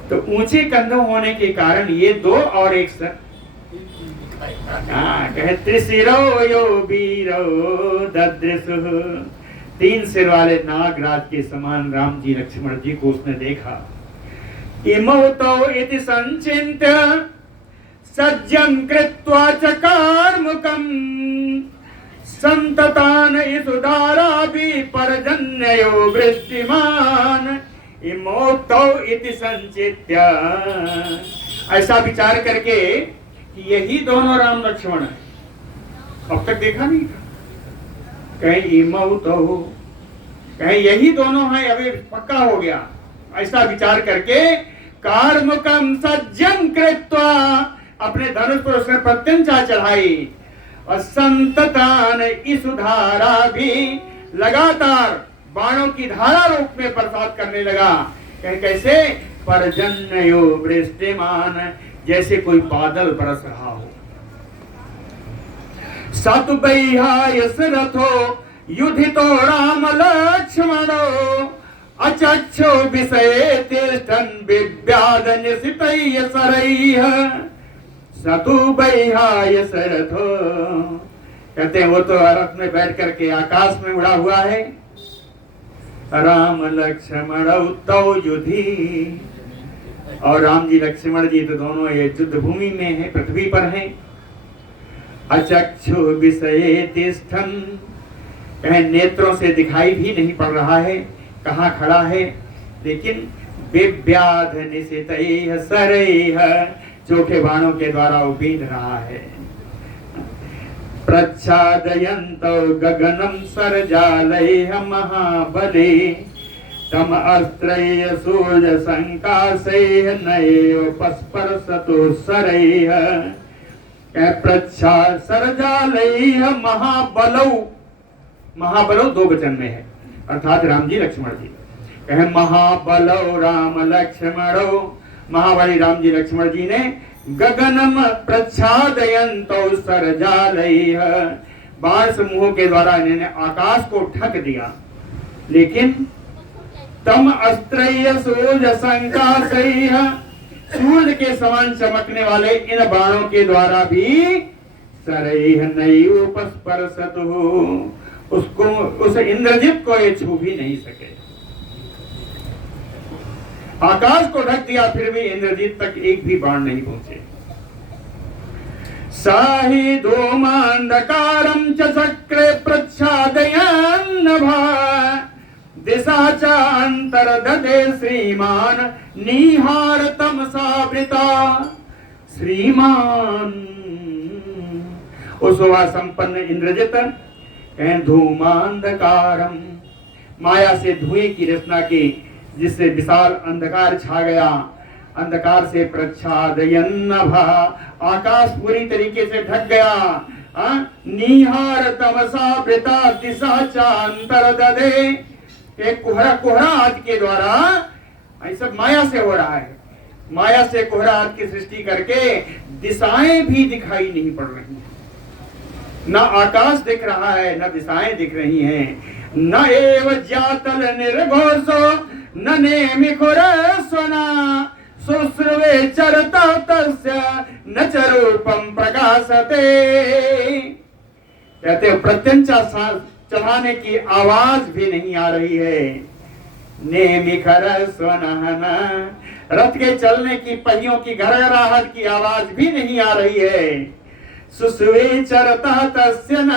तो ऊंचे कंधों होने के कारण ये दो और एक सर, कहे त्रिशिरौ यो वीरौ ददृशुः, तीन सिर वाले नागराज के समान राम जी लक्ष्मण जी को उसने देखा। इमौ तौ इति संचिन्त्य सज्जं कृत्वा चकारमुकम् संततान इसुदाराभि परजन्यो वृष्टिमान। इमौ तौ इति संचित्य, ऐसा विचार करके कि यही दोनों राम लक्ष्मण है, अब तक देखा नहीं था। कहीं इमौ तौ, कहीं यही दोनों हैं, अभी पक्का हो गया। ऐसा विचार करके कार्मुकम सज्जन कृत्वा, अपने धनुष पर उसने प्रत्यंचा चढ़ाई और संततान इसुधारा भी, लगातार बाणों की धारा रूप में बरसात करने लगा। कैसे? परजन्यो वृष्टिमान, जैसे कोई बादल बरस रहा हो। सतुबैहायस रथो युधितो राम लक्ष्मणो अचक्षो विषये तिष्ठन् बिभ्याद निशितैः सरैः। सतुबैहायस रथो, कहते हैं वो तो रथ में बैठ करके आकाश में उड़ा हुआ है। राम लक्ष्मण तौ युधि, और राम जी लक्ष्मण जी तो दोनों ये युद्ध भूमि में है, पृथ्वी पर हैं। अचक्षु विषये तिष्ठन्, कहे नेत्रों से दिखाई भी नहीं पड़ रहा है कहाँ खड़ा है, लेकिन बिभ्याध निशितैः सरैः, चोखे बाणों के द्वारा वो बीध रहा है। प्रच्छादयन्तौ गगनं सरजालैः महाबले तम अस्त्रैः सूर्य संकाशैः नैव पस्परसतु सरैः। प्रच्छा सरजालैः महाबलौ, महाबलौ दो वचन में है, अर्थात राम जी लक्ष्मण जी। कहे महाबलौ राम लक्ष्मणौ, महाबली राम जी लक्ष्मण जी ने गगनम प्रच्छादयन्तौ सरजालैः, बाण समूहों के द्वारा इन्होंने आकाश को ढक दिया। लेकिन तम अस्त्रैः सूर्य संकाशैः, सूर्य के समान चमकने वाले इन बाणों के द्वारा भी सरैः नैव पस्परसतुः, उसको, उस इंद्रजित को ये छू भी नहीं सके। आकाश को ढक दिया, फिर भी इंद्रजीत तक एक भी बाण नहीं पहुंचे। साहि धूमांधकारं च चक्रे प्रच्छादयन्नभा दिशा च अंतर्दधे श्रीमान निहार तमसावृता। श्रीमान उस संपन्न इंद्रजित धूमांधकारम, माया से धुएं की रचना की, जिससे विशाल अंधकार छा गया। अंधकार से प्रच्छादयन्नभा, आकाश पूरी तरीके से ढक गया। निहार तमसावृता दिशा च अंतर्दधे, एक कोहरा, कोहरा आदि के द्वारा, ऐसा माया से हो रहा है। माया से कोहरा आदि की सृष्टि करके दिशाएं भी दिखाई नहीं पड़ रही हैं। न आकाश दिख रहा है, न दिशाएं दिख रही हैं। न एव जातल निर्घोषो न नेमिखुर स्वना शुश्रुवे चरता तस्य न च रूपम प्रकाशते। कहते हो प्रत्यंचा चलाने की आवाज भी नहीं आ रही है। नेमिखर स्वनहन, रथ के चलने की पहियों की घरघराहट की आवाज भी नहीं आ रही है। सुसुवे चरता तस्य न,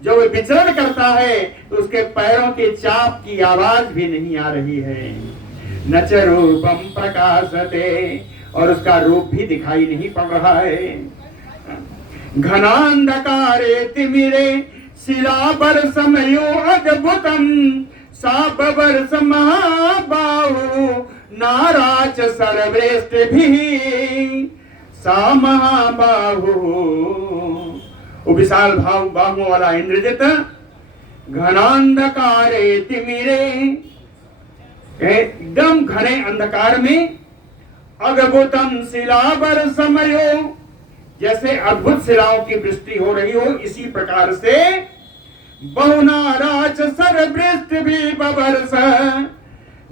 जो विचरण करता है तो उसके पैरों के चाप की आवाज भी नहीं आ रही है। न च रूपम प्रकाशते, और उसका रूप भी दिखाई नहीं पड़ रहा है। घनांधकारे तिमिरे शिलाबरसमयो अद्भुतम सा बबर्स महाबाहु नाराच सर्वश्रेष्ठभिः सा महाबाहु। वो विशाल बाहुओं वाला इंद्रजित घनांधकारे तिमिरे, एकदम घने अंधकार में, अद्भुतम शिलाबर समयो, जैसे अद्भुत शिलाओं की वृष्टि हो रही हो, इसी प्रकार से बहुनाराज सरवृष्ट भी बबर्स,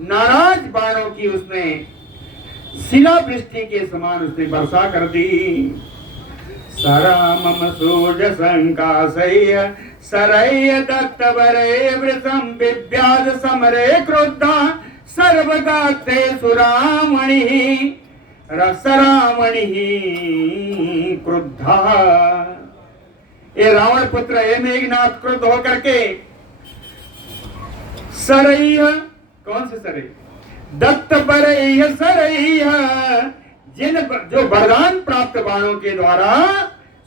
नाराज बाणों की उसने शिला वृष्टि के समान उसने वर्षा कर दी। सरामम सूर्य संकाशय सरय दत्त वरय वृषम विव्याध समरे क्रोधा सर्वगाते सुरामणि रसरामणि क्रुद्धा। ये रावण पुत्र हे मेघनाथ क्रुद्ध होकर के सरय, कौन से सरय, दत्त वरय सरय, जिन जो वरदान प्राप्त बाणों के द्वारा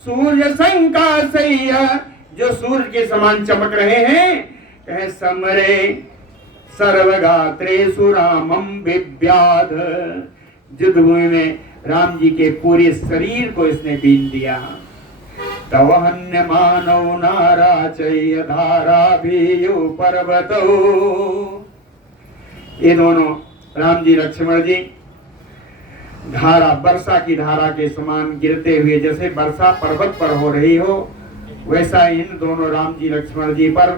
सूर्य संकाशय, जो सूर्य के समान चमक रहे हैं, कहे समरे सर्वगात्रे सुरामम विव्याध, युद्धभूमि में राम जी के पूरे शरीर को इसने बीन दिया। तवहन्य मानव नाराचय धारा भी पर्वतो, ये दोनों राम जी लक्ष्मण जी धारा, वर्षा की धारा के समान गिरते हुए, जैसे वर्षा पर्वत पर हो रही हो, वैसा इन दोनों राम जी लक्ष्मण जी पर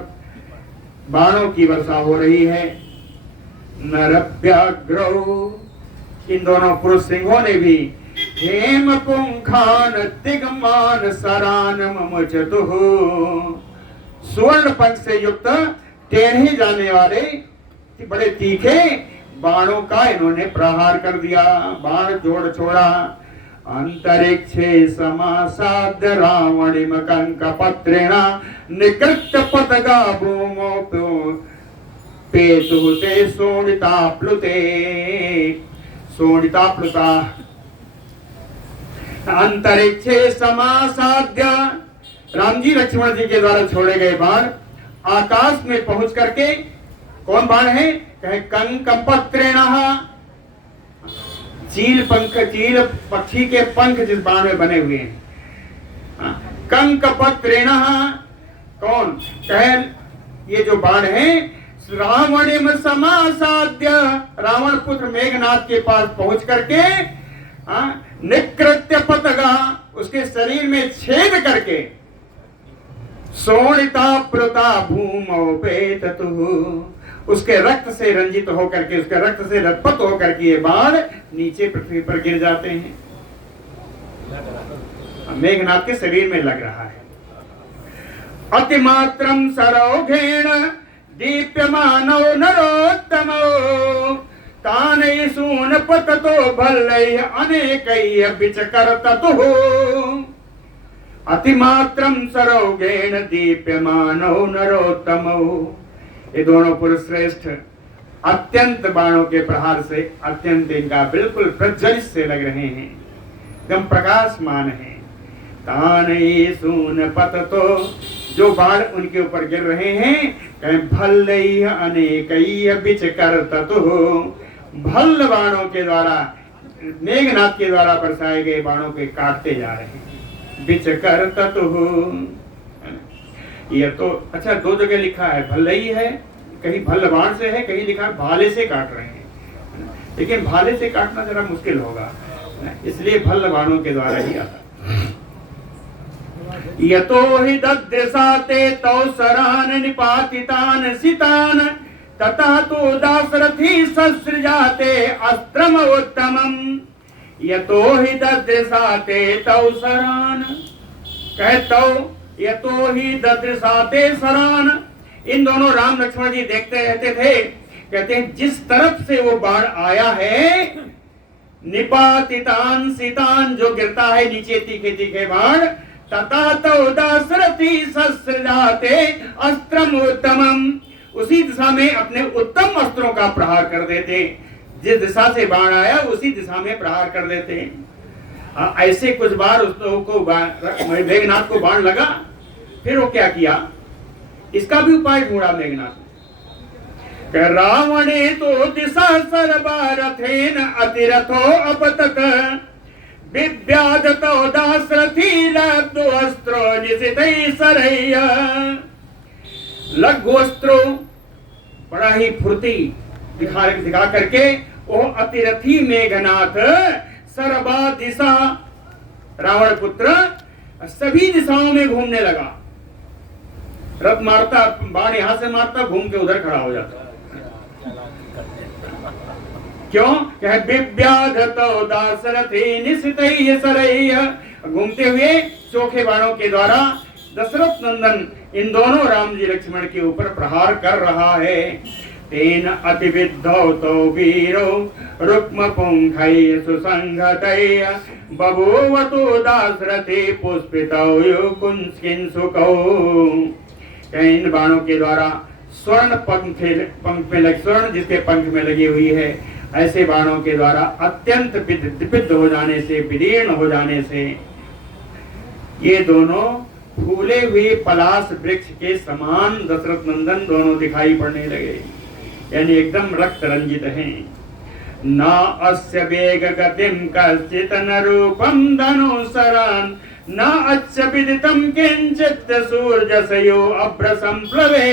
बाणों की वर्षा हो रही है। नरव्याग्रौ, इन दोनों पुरुष सिंहों ने भी हेम पुंखान तिगमान सरान ममुचतुः, स्वर्ण पंख से युक्त टेढ़े जाने वाले बड़े तीखे बाणों का इन्होंने प्रहार कर दिया, बाण जोड़ छोड़ा। अंतरिक्षे समासाद्य रावणिम कंक पत्रेणा निकृत्य पतगा भूमो पेतु ते सोणिता प्लुते, सोणिता प्लुता। अंतरिक्षे समासाद्य, राम जी लक्ष्मण जी के द्वारा छोड़े गए बाण आकाश में पहुंच करके, कौन बाण है, कहे कंक पत्रेणा, चील पंख, चील पक्षी के पंख जिस बाण में बने हुए हैं। कंक पत्रेणा, कौन, कहे ये जो बाण है रावणिम समासाद्य, रावण पुत्र मेघनाथ के पास पहुंच करके निकृत्य पतगा, उसके शरीर में छेद करके, सोणिता प्लुता भूमौ पेततुः, उसके रक्त से रंजित होकर के, उसके रक्त से लथपथ होकर के ये बाण नीचे पृथ्वी पर गिर जाते हैं। मेघनाथ के शरीर में लग रहा है। अतिमात्रम सरौघेण दीप्यमानो नरोत्तमो तानैसून पततो भल्लैः अनेकैः विचकर्ततुः। अतिमात्रम सरौघेण दीप्यमानो नरोत्तमो, ये दोनों पुरुष श्रेष्ठ अत्यंत बाणों के प्रहार से अत्यंत इनका बिल्कुल प्रज्वलित से लग रहे हैं, एकदम प्रकाशमान है। तानैसून पततो, जो बाण उनके ऊपर गिर रहे हैं, कहें भल्लैः अनेकैः विचकर्ततुः, भल्ल बाणों के द्वारा, मेघनाथ के द्वारा बरसाए गए बाणों के काटते जा रहे हैं। विचकर्ततुः, ये तो अच्छा दो जगह लिखा है, भल्लई है, कहीं भल्ल बाण से है, कहीं लिखा है भाले से काट रहे हैं, लेकिन भाले से काटना जरा मुश्किल होगा, इसलिए भल्ल बाणों के द्वारा ही आता। यतो हि दद्यसाते तौ सरान निपातितान सितान ततः तो दासरथी ससृजाते अस्त्रम उत्तमम यतो हि ददृशाते तौ सरान। कहतो यतो ही ददृशाते सरान। इन दोनों राम लक्ष्मण जी देखते रहते थे। कहते हैं जिस तरफ से वो बाण आया है, निपातितान सितान, जो गिरता है नीचे तीखे तीखे बाण, तथा तो दासरथी ससृजाते अस्त्रम उत्तमम, उसी दिशा में अपने उत्तम अस्त्रों का प्रहार कर देते। जिस दिशा से बाण आया उसी दिशा में प्रहार कर देते। ऐसे कुछ बार उसको मेघनाथ को बाण लगा। फिर वो क्या किया, इसका भी उपाय ढूंढा मेघनाथ ने। रावणे तो दिशा सर्वारथेन अतिरथो अपतत विव्याधतो दासरथी लब्धो अस्त्रो निशितै सरय्य। लघु अस्त्रो बड़ा ही फुर्ती दिखा करके वो अतिरथी मेघनाथ सर्वा दिशा, रावण पुत्र सभी दिशाओं में घूमने लगा। रथ मारता, बाण यहां से मारता, घूम के उधर खड़ा हो जाता। क्यों? विव्याधतो दासरथी निशितै सरय्य, घूमते हुए चोखे बाणों के द्वारा दशरथ नंदन इन दोनों राम जी लक्ष्मण के ऊपर प्रहार कर रहा है। तेन अतिविद्धौ तो वीरो रुक्म पुंखै सुसंगतै बभूवतु दासरथी पुष्पितौ किंसुकौ। इन बाणों के द्वारा स्वर्ण पंख में लगे, स्वर्ण जिसके पंख में लगी हुई है, ऐसे बाणों के द्वारा अत्यंत विद्ध हो जाने से, विदीर्ण हो जाने से ये दोनों फूले हुए पलाश वृक्ष के समान दशरथ नंदन दोनों दिखाई पड़ने लगे, यानी एकदम रक्त रंजित हैं। न अस्य वेग गतिम कश्चित् न रूपम धनुसरान् न अच्च विदितम किंचित् सूर्यसयो अभ्र संप्लवे।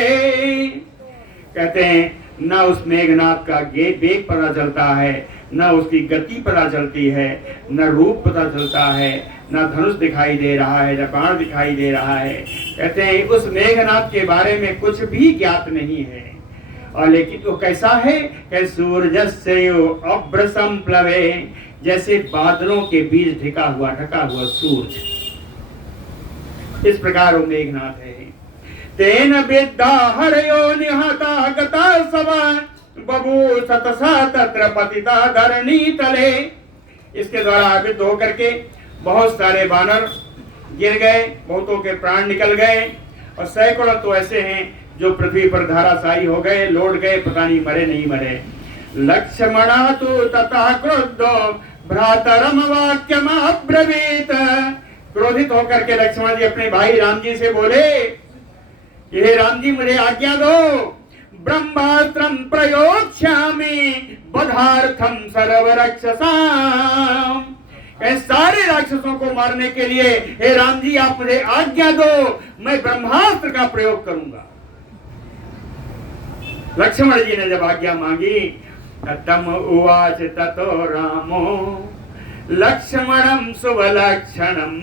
कहते हैं न उस मेघनाथ का वेग पता चलता है, न उसकी गति पता चलती है, न रूप पता चलता है, न धनुष दिखाई दे रहा है, न बाण दिखाई दे रहा है। कहते हैं उस मेघनाथ के बारे में कुछ भी ज्ञात नहीं है। और लेकिन वो कैसा है कि सूर्यस्यो अभ्र संप्लवे, जैसे बादलों के बीच ढका हुआ सूरज, इस प्रकार वो मेघनाथ है। तेन विद्या हरयो निहता गता सवा बभू सतसा तत्र पतिता धरणी तले। इसके द्वारा विद्ध होकर के बहुत सारे बानर गिर गए, बहुतों के प्राण निकल गए, और सैकड़ों तो ऐसे हैं जो पृथ्वी पर धाराशायी हो गए, लौट गए, पता नहीं मरे नहीं मरे। लक्ष्मणा तो तथा क्रुद्धो भ्रातरम वाक्यम अब्रवीत। क्रोधित होकर के लक्ष्मण जी अपने भाई राम जी से बोले, हे राम जी मुझे आज्ञा दो, ब्रह्मास्त्रम प्रयोक्ष्यामि बधार्थम सर्व राक्षसाम। सारे राक्षसों को मारने के लिए हे राम जी आप मुझे आज्ञा दो, मैं ब्रह्मास्त्र का प्रयोग करूंगा। लक्ष्मण जी ने जब आज्ञा मांगी, तम उवाच ततो रामो लक्ष्मणं सुवलक्षणं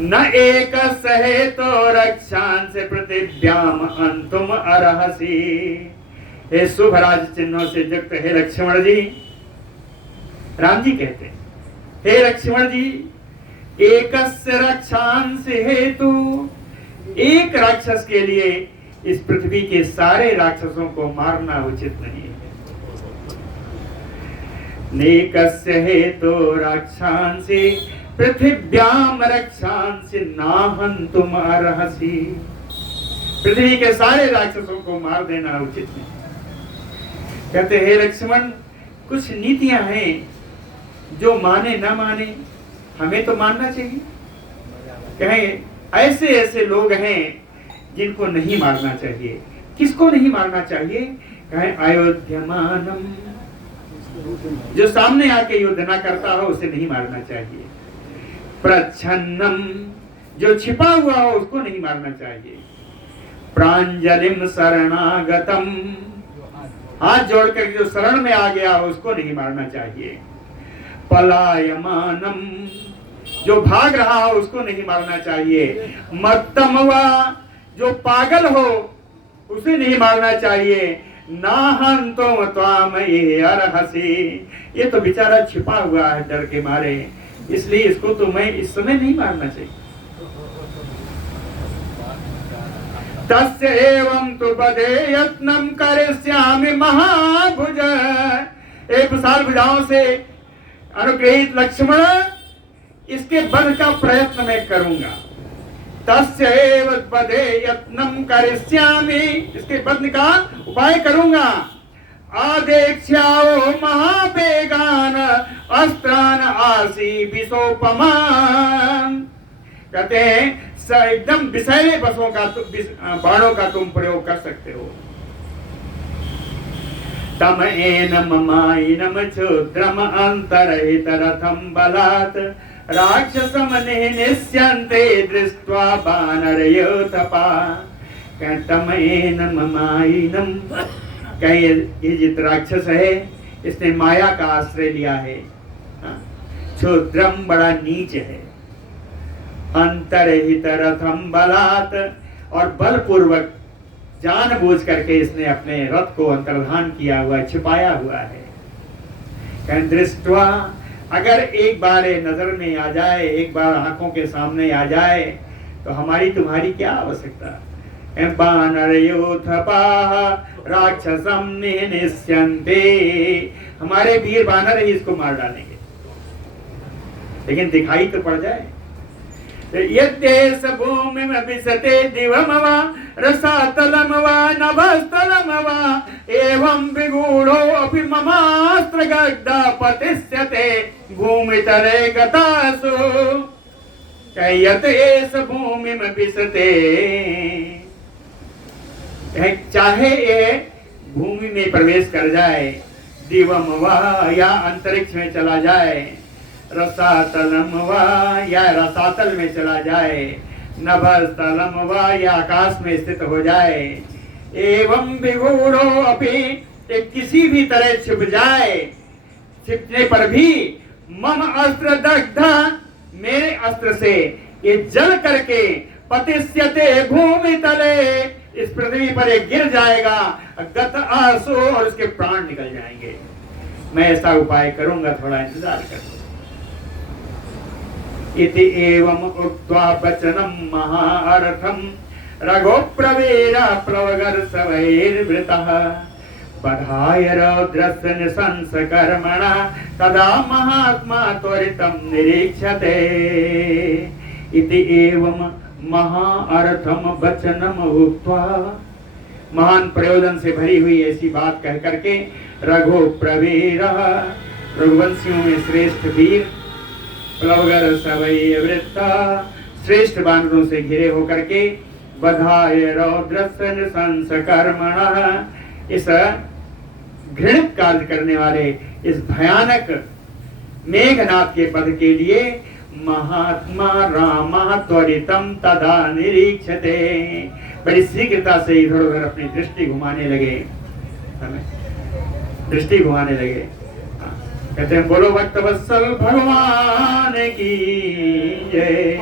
न एक सहे तो रक्षांस पृथिव्याम अंतुम अर्हसि। हे शुभराज चिन्हों से युक्त हे लक्ष्मण जी, राम जी कहते हैं, हे लक्ष्मण जी, एकस्य रक्षांस हेतु, एक राक्षस के लिए इस पृथ्वी के सारे राक्षसों को मारना उचित नहीं है। नेकस्य हेतु रक्षांसि पृथिव्याम रक्षांसि नाहंतुम अर्हसि। पृथ्वी के सारे राक्षसों को मार देना उचित नहीं। कहते हे लक्ष्मण, कुछ नीतियां हैं जो माने ना माने हमें तो मानना चाहिए। कहें ऐसे ऐसे लोग हैं जिनको नहीं मारना चाहिए। किसको नहीं मारना चाहिए? कहें अयोध्यमानम, जो सामने आके युद्ध ना करता हो उसे नहीं मारना चाहिए। प्रच्छन्नम, जो छिपा हुआ हो उसको नहीं मारना चाहिए। प्रांजलिम शरणागतम, हाथ जोड़कर जो शरण में आ गया हो उसको नहीं मारना चाहिए। पलायमानम, जो भाग रहा हो उसको नहीं मारना चाहिए। मत्तमवा, जो पागल हो उसे नहीं मारना चाहिए। ना हम तो त्वाम ये अर्हसि, ये तो बेचारा छिपा हुआ है डर के मारे, इसलिए इसको तो मैं इस समय नहीं मारना चाहिए। तस्य एवं तो बधे यत्नम करिष्यामि महाभुज, एक विशाल भुजाओं से अनुग्रहित लक्ष्मण, इसके वध का प्रयत्न मैं करूंगा। तस्य एव वधे यत्नम करिष्यामि, इसके वध का उपाय करूंगा। आदेक्ष्याओ महावेगान अस्त्रान आसी विशोपमान, कहते हैं एकदम विषैले बसों का बाणों का तुम प्रयोग कर सकते हो। तम एनम माइनम क्षुद्रम अंतरहित रथम बलात् राक्षसम निहनिष्यन्ते दृष्ट्वा वानरयोथपा। तम एनम माइनम, ये जित राक्षस है इसने माया का आश्रय लिया है। क्षुद्रम बड़ा नीच है, अंतरहित रथम बलात्, और बलपूर्वक जानबूझ करके इसने अपने रथ को अंतर्धान किया हुआ, छिपाया हुआ है। दृष्टवा, अगर एक बार नजर में आ जाए, एक बार आंखों के सामने आ जाए, तो हमारी तुम्हारी क्या आवश्यकता। राक्षसम निहनिष्यन्ते, हमारे वीर वानर ही इसको मार डालेंगे, लेकिन दिखाई तो पड़ जाए। यद्देश भूमि में विशते दिवम वा रसातलम वा नभस्तलम वा एवं विगूढ़ो अपि ममास्त्र गड्ढा पतिष्यते भूमितले गतासु। यत एष भूमि में विशते, चाहे ये भूमि में प्रवेश कर जाए, दिवम वा या अंतरिक्ष में चला जाए, रसातलम वा या रसातल में चला जाए, नभस्तलम वा या आकाश में स्थित हो जाए, एवं विगूढ़ो अपि, किसी भी तरह छिप जाए, छिपने पर भी मम अस्त्र दग्धा, मेरे अस्त्र से ये जल करके पतिष्यते भूमि तले, इस पृथ्वी पर ये गिर जाएगा, गत आसु, और उसके प्राण निकल जाएंगे। मैं ऐसा उपाय करूंगा, थोड़ा इंतजार करो। इति एवं उक्त्वा वचनं महारथं रघोप्रवीर प्लवगर्षवैर्वृतः बधाय रौद्रस्य निशंसकर्मणा तदा महात्मा त्वरितं निरीक्षते। इति एवं महाअर्थम वचनम उक्त्वा, महान प्रयोजन से भरी हुई ऐसी बात कह करके रघोप्रवीर, रघुवंशियों में श्रेष्ठ वीर, प्लवगर्षवैर्वृतः, श्रेष्ठ बानरों से घिरे होकर के, बधाय रौद्रस्य नृशंसकर्मणः, इस घृणित कार्य करने वाले इस भयानक मेघनाथ के पद के लिए महात्मा राम त्वरितम तदा निरीक्षते, बड़ी शीघ्रता से इधर उधर अपनी दृष्टि घुमाने लगे, दृष्टि घुमाने लगे। कहते हैं बोलो भक्तवत्सल भगवान की जय।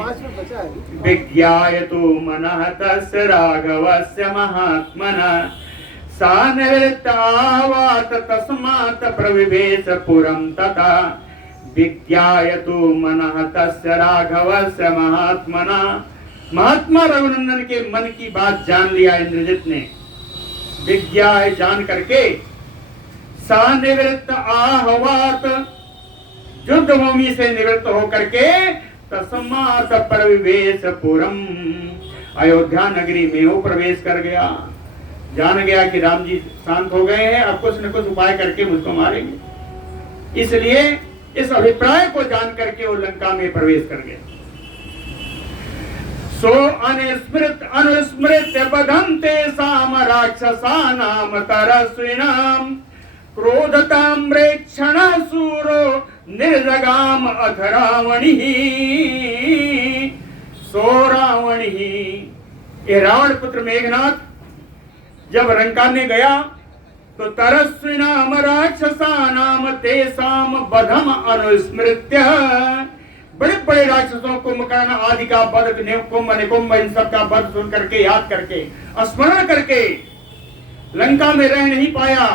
विज्ञायतु मनः तस्य राघवस्य महात्मना सा निवृत्तावात तस्मात् प्रविवेश पुरं तथा। विज्ञायतु मनः तस्य राघवस्य महात्मना, महात्मा रघुनंदन के मन की बात जान लिया इंद्रजित ने। विज्ञाय जान करके, सा निवृत्त आहवात, युद्ध भूमि से निवृत्त होकर के, तस्मात् प्रविवेश पुरम, अयोध्या नगरी में वो प्रवेश कर गया। जान गया कि राम जी शांत हो गए हैं, अब कुछ न कुछ उपाय करके मुझको मारेंगे, इसलिए इस अभिप्राय को जान करके वो लंका में प्रवेश कर गया। सो अनुस्मृत अनुस्मृत्य बधन्ते साम राक्षसानाम तरस्विनाम क्रोधताम्रेक्षण सूरो निर्जगाम अथ रावणिः। सो रावणिः, ये रावण पुत्र मेघनाथ जब लंका में गया तो तरस्विनाम राक्षसानाम तेसाम बधम अनुस्मृत्य, बड़े बड़े राक्षसों कुंभकर्ण आदि का वध, कुंभ निकुंभ इन सब का वध सुन करके, याद करके, स्मरण करके लंका में रह नहीं पाया।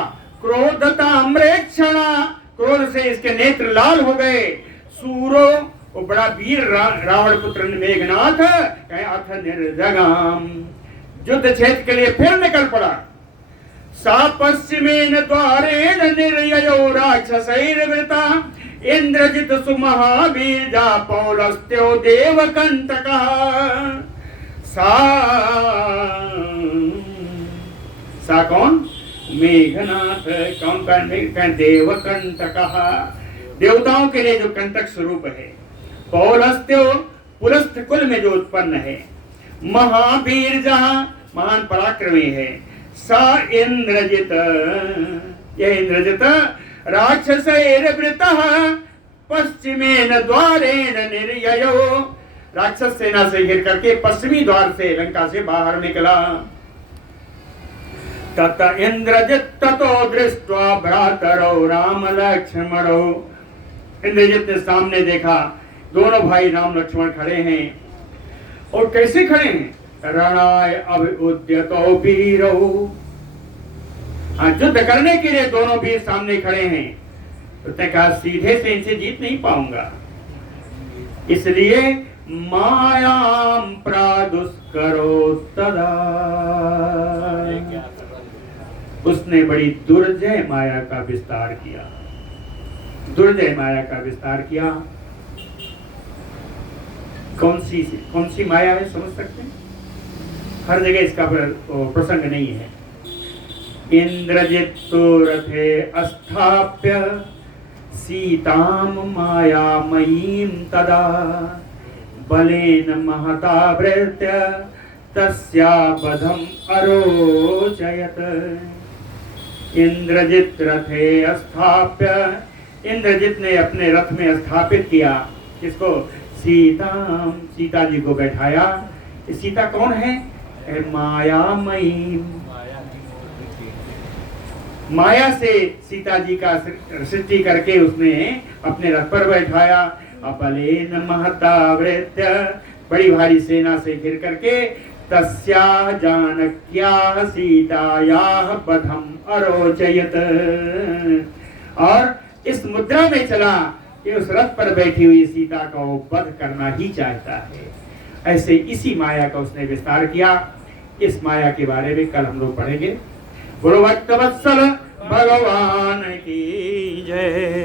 क्रोधता अम्रेक्षणा, क्रोध से इसके नेत्र लाल हो गए। सूरो, वो बड़ा वीर रावण पुत्र मेघनाथ अथ निर्जगाम, युद्ध क्षेत्र के लिए फिर निकल पड़ा। सा पश्चिमेन द्वारेण निर्ययो राक्षसैर्वृता, इंद्रजित सुमहावीर्या पौलस्त्यो देवकंटकः। सा कौन? मेघनाथ। कौन का? देवकंटकः, देवताओं के लिए जो कंटक स्वरूप है। पौलस्त्यो, पुलस्त्य कुल में जो उत्पन्न है। महावीर, जहां महान पराक्रमी है। सा इंद्रजित, यह इंद्रजित राक्षसैर्वृतः पश्चिमेन द्वारेण निर्ययो, राक्षस सेना से घिर करके पश्चिमी द्वार से लंका से बाहर निकला। तत इंद्रजित ततो दृष्ट्वा भ्रातरौ राम लक्ष्मणौ, इंद्रजित ने सामने देखा दोनों भाई राम लक्ष्मण खड़े हैं। और कैसे खड़े हैं? रणाय अभ्युद्यतो वीरौ, युद्ध करने के लिए दोनों वीर सामने खड़े हैं। उसने कहा सीधे से इनसे जीत नहीं पाऊंगा, इसलिए मायाम प्रादुष्करो तदा, उसने बड़ी दुर्जय माया का विस्तार किया। दुर्जय माया का विस्तार किया। कौन सी माया है, समझ सकते हैं? हर जगह इसका प्रसंग नहीं है। इंद्रजित्तो रथे अस्थाप्य सीताम मायामयीं तदा, बलेन महता वृत्य तस्या वधम अरोचयत। इंद्रजित रथे अस्थाप्य, इंद्रजित ने अपने रथ में स्थापित किया। किसको? सीताम, सीता जी को बैठाया। सीता कौन है? मायामयी, माया से सीता जी का सृष्टि करके उसने अपने रथ पर बैठाया। अपलेन महता वृत्य, बड़ी भारी सेना से घिर करके तस्या जानक्या सीतायाः वधम अरोचयत, और इस मुद्रा में चला कि उस रथ पर बैठी हुई सीता का वो वध करना ही चाहता है। ऐसे इसी माया का उसने विस्तार किया। इस माया के बारे में कल हम लोग पढ़ेंगे। बोलो भक्तवत्सल भगवान की जय।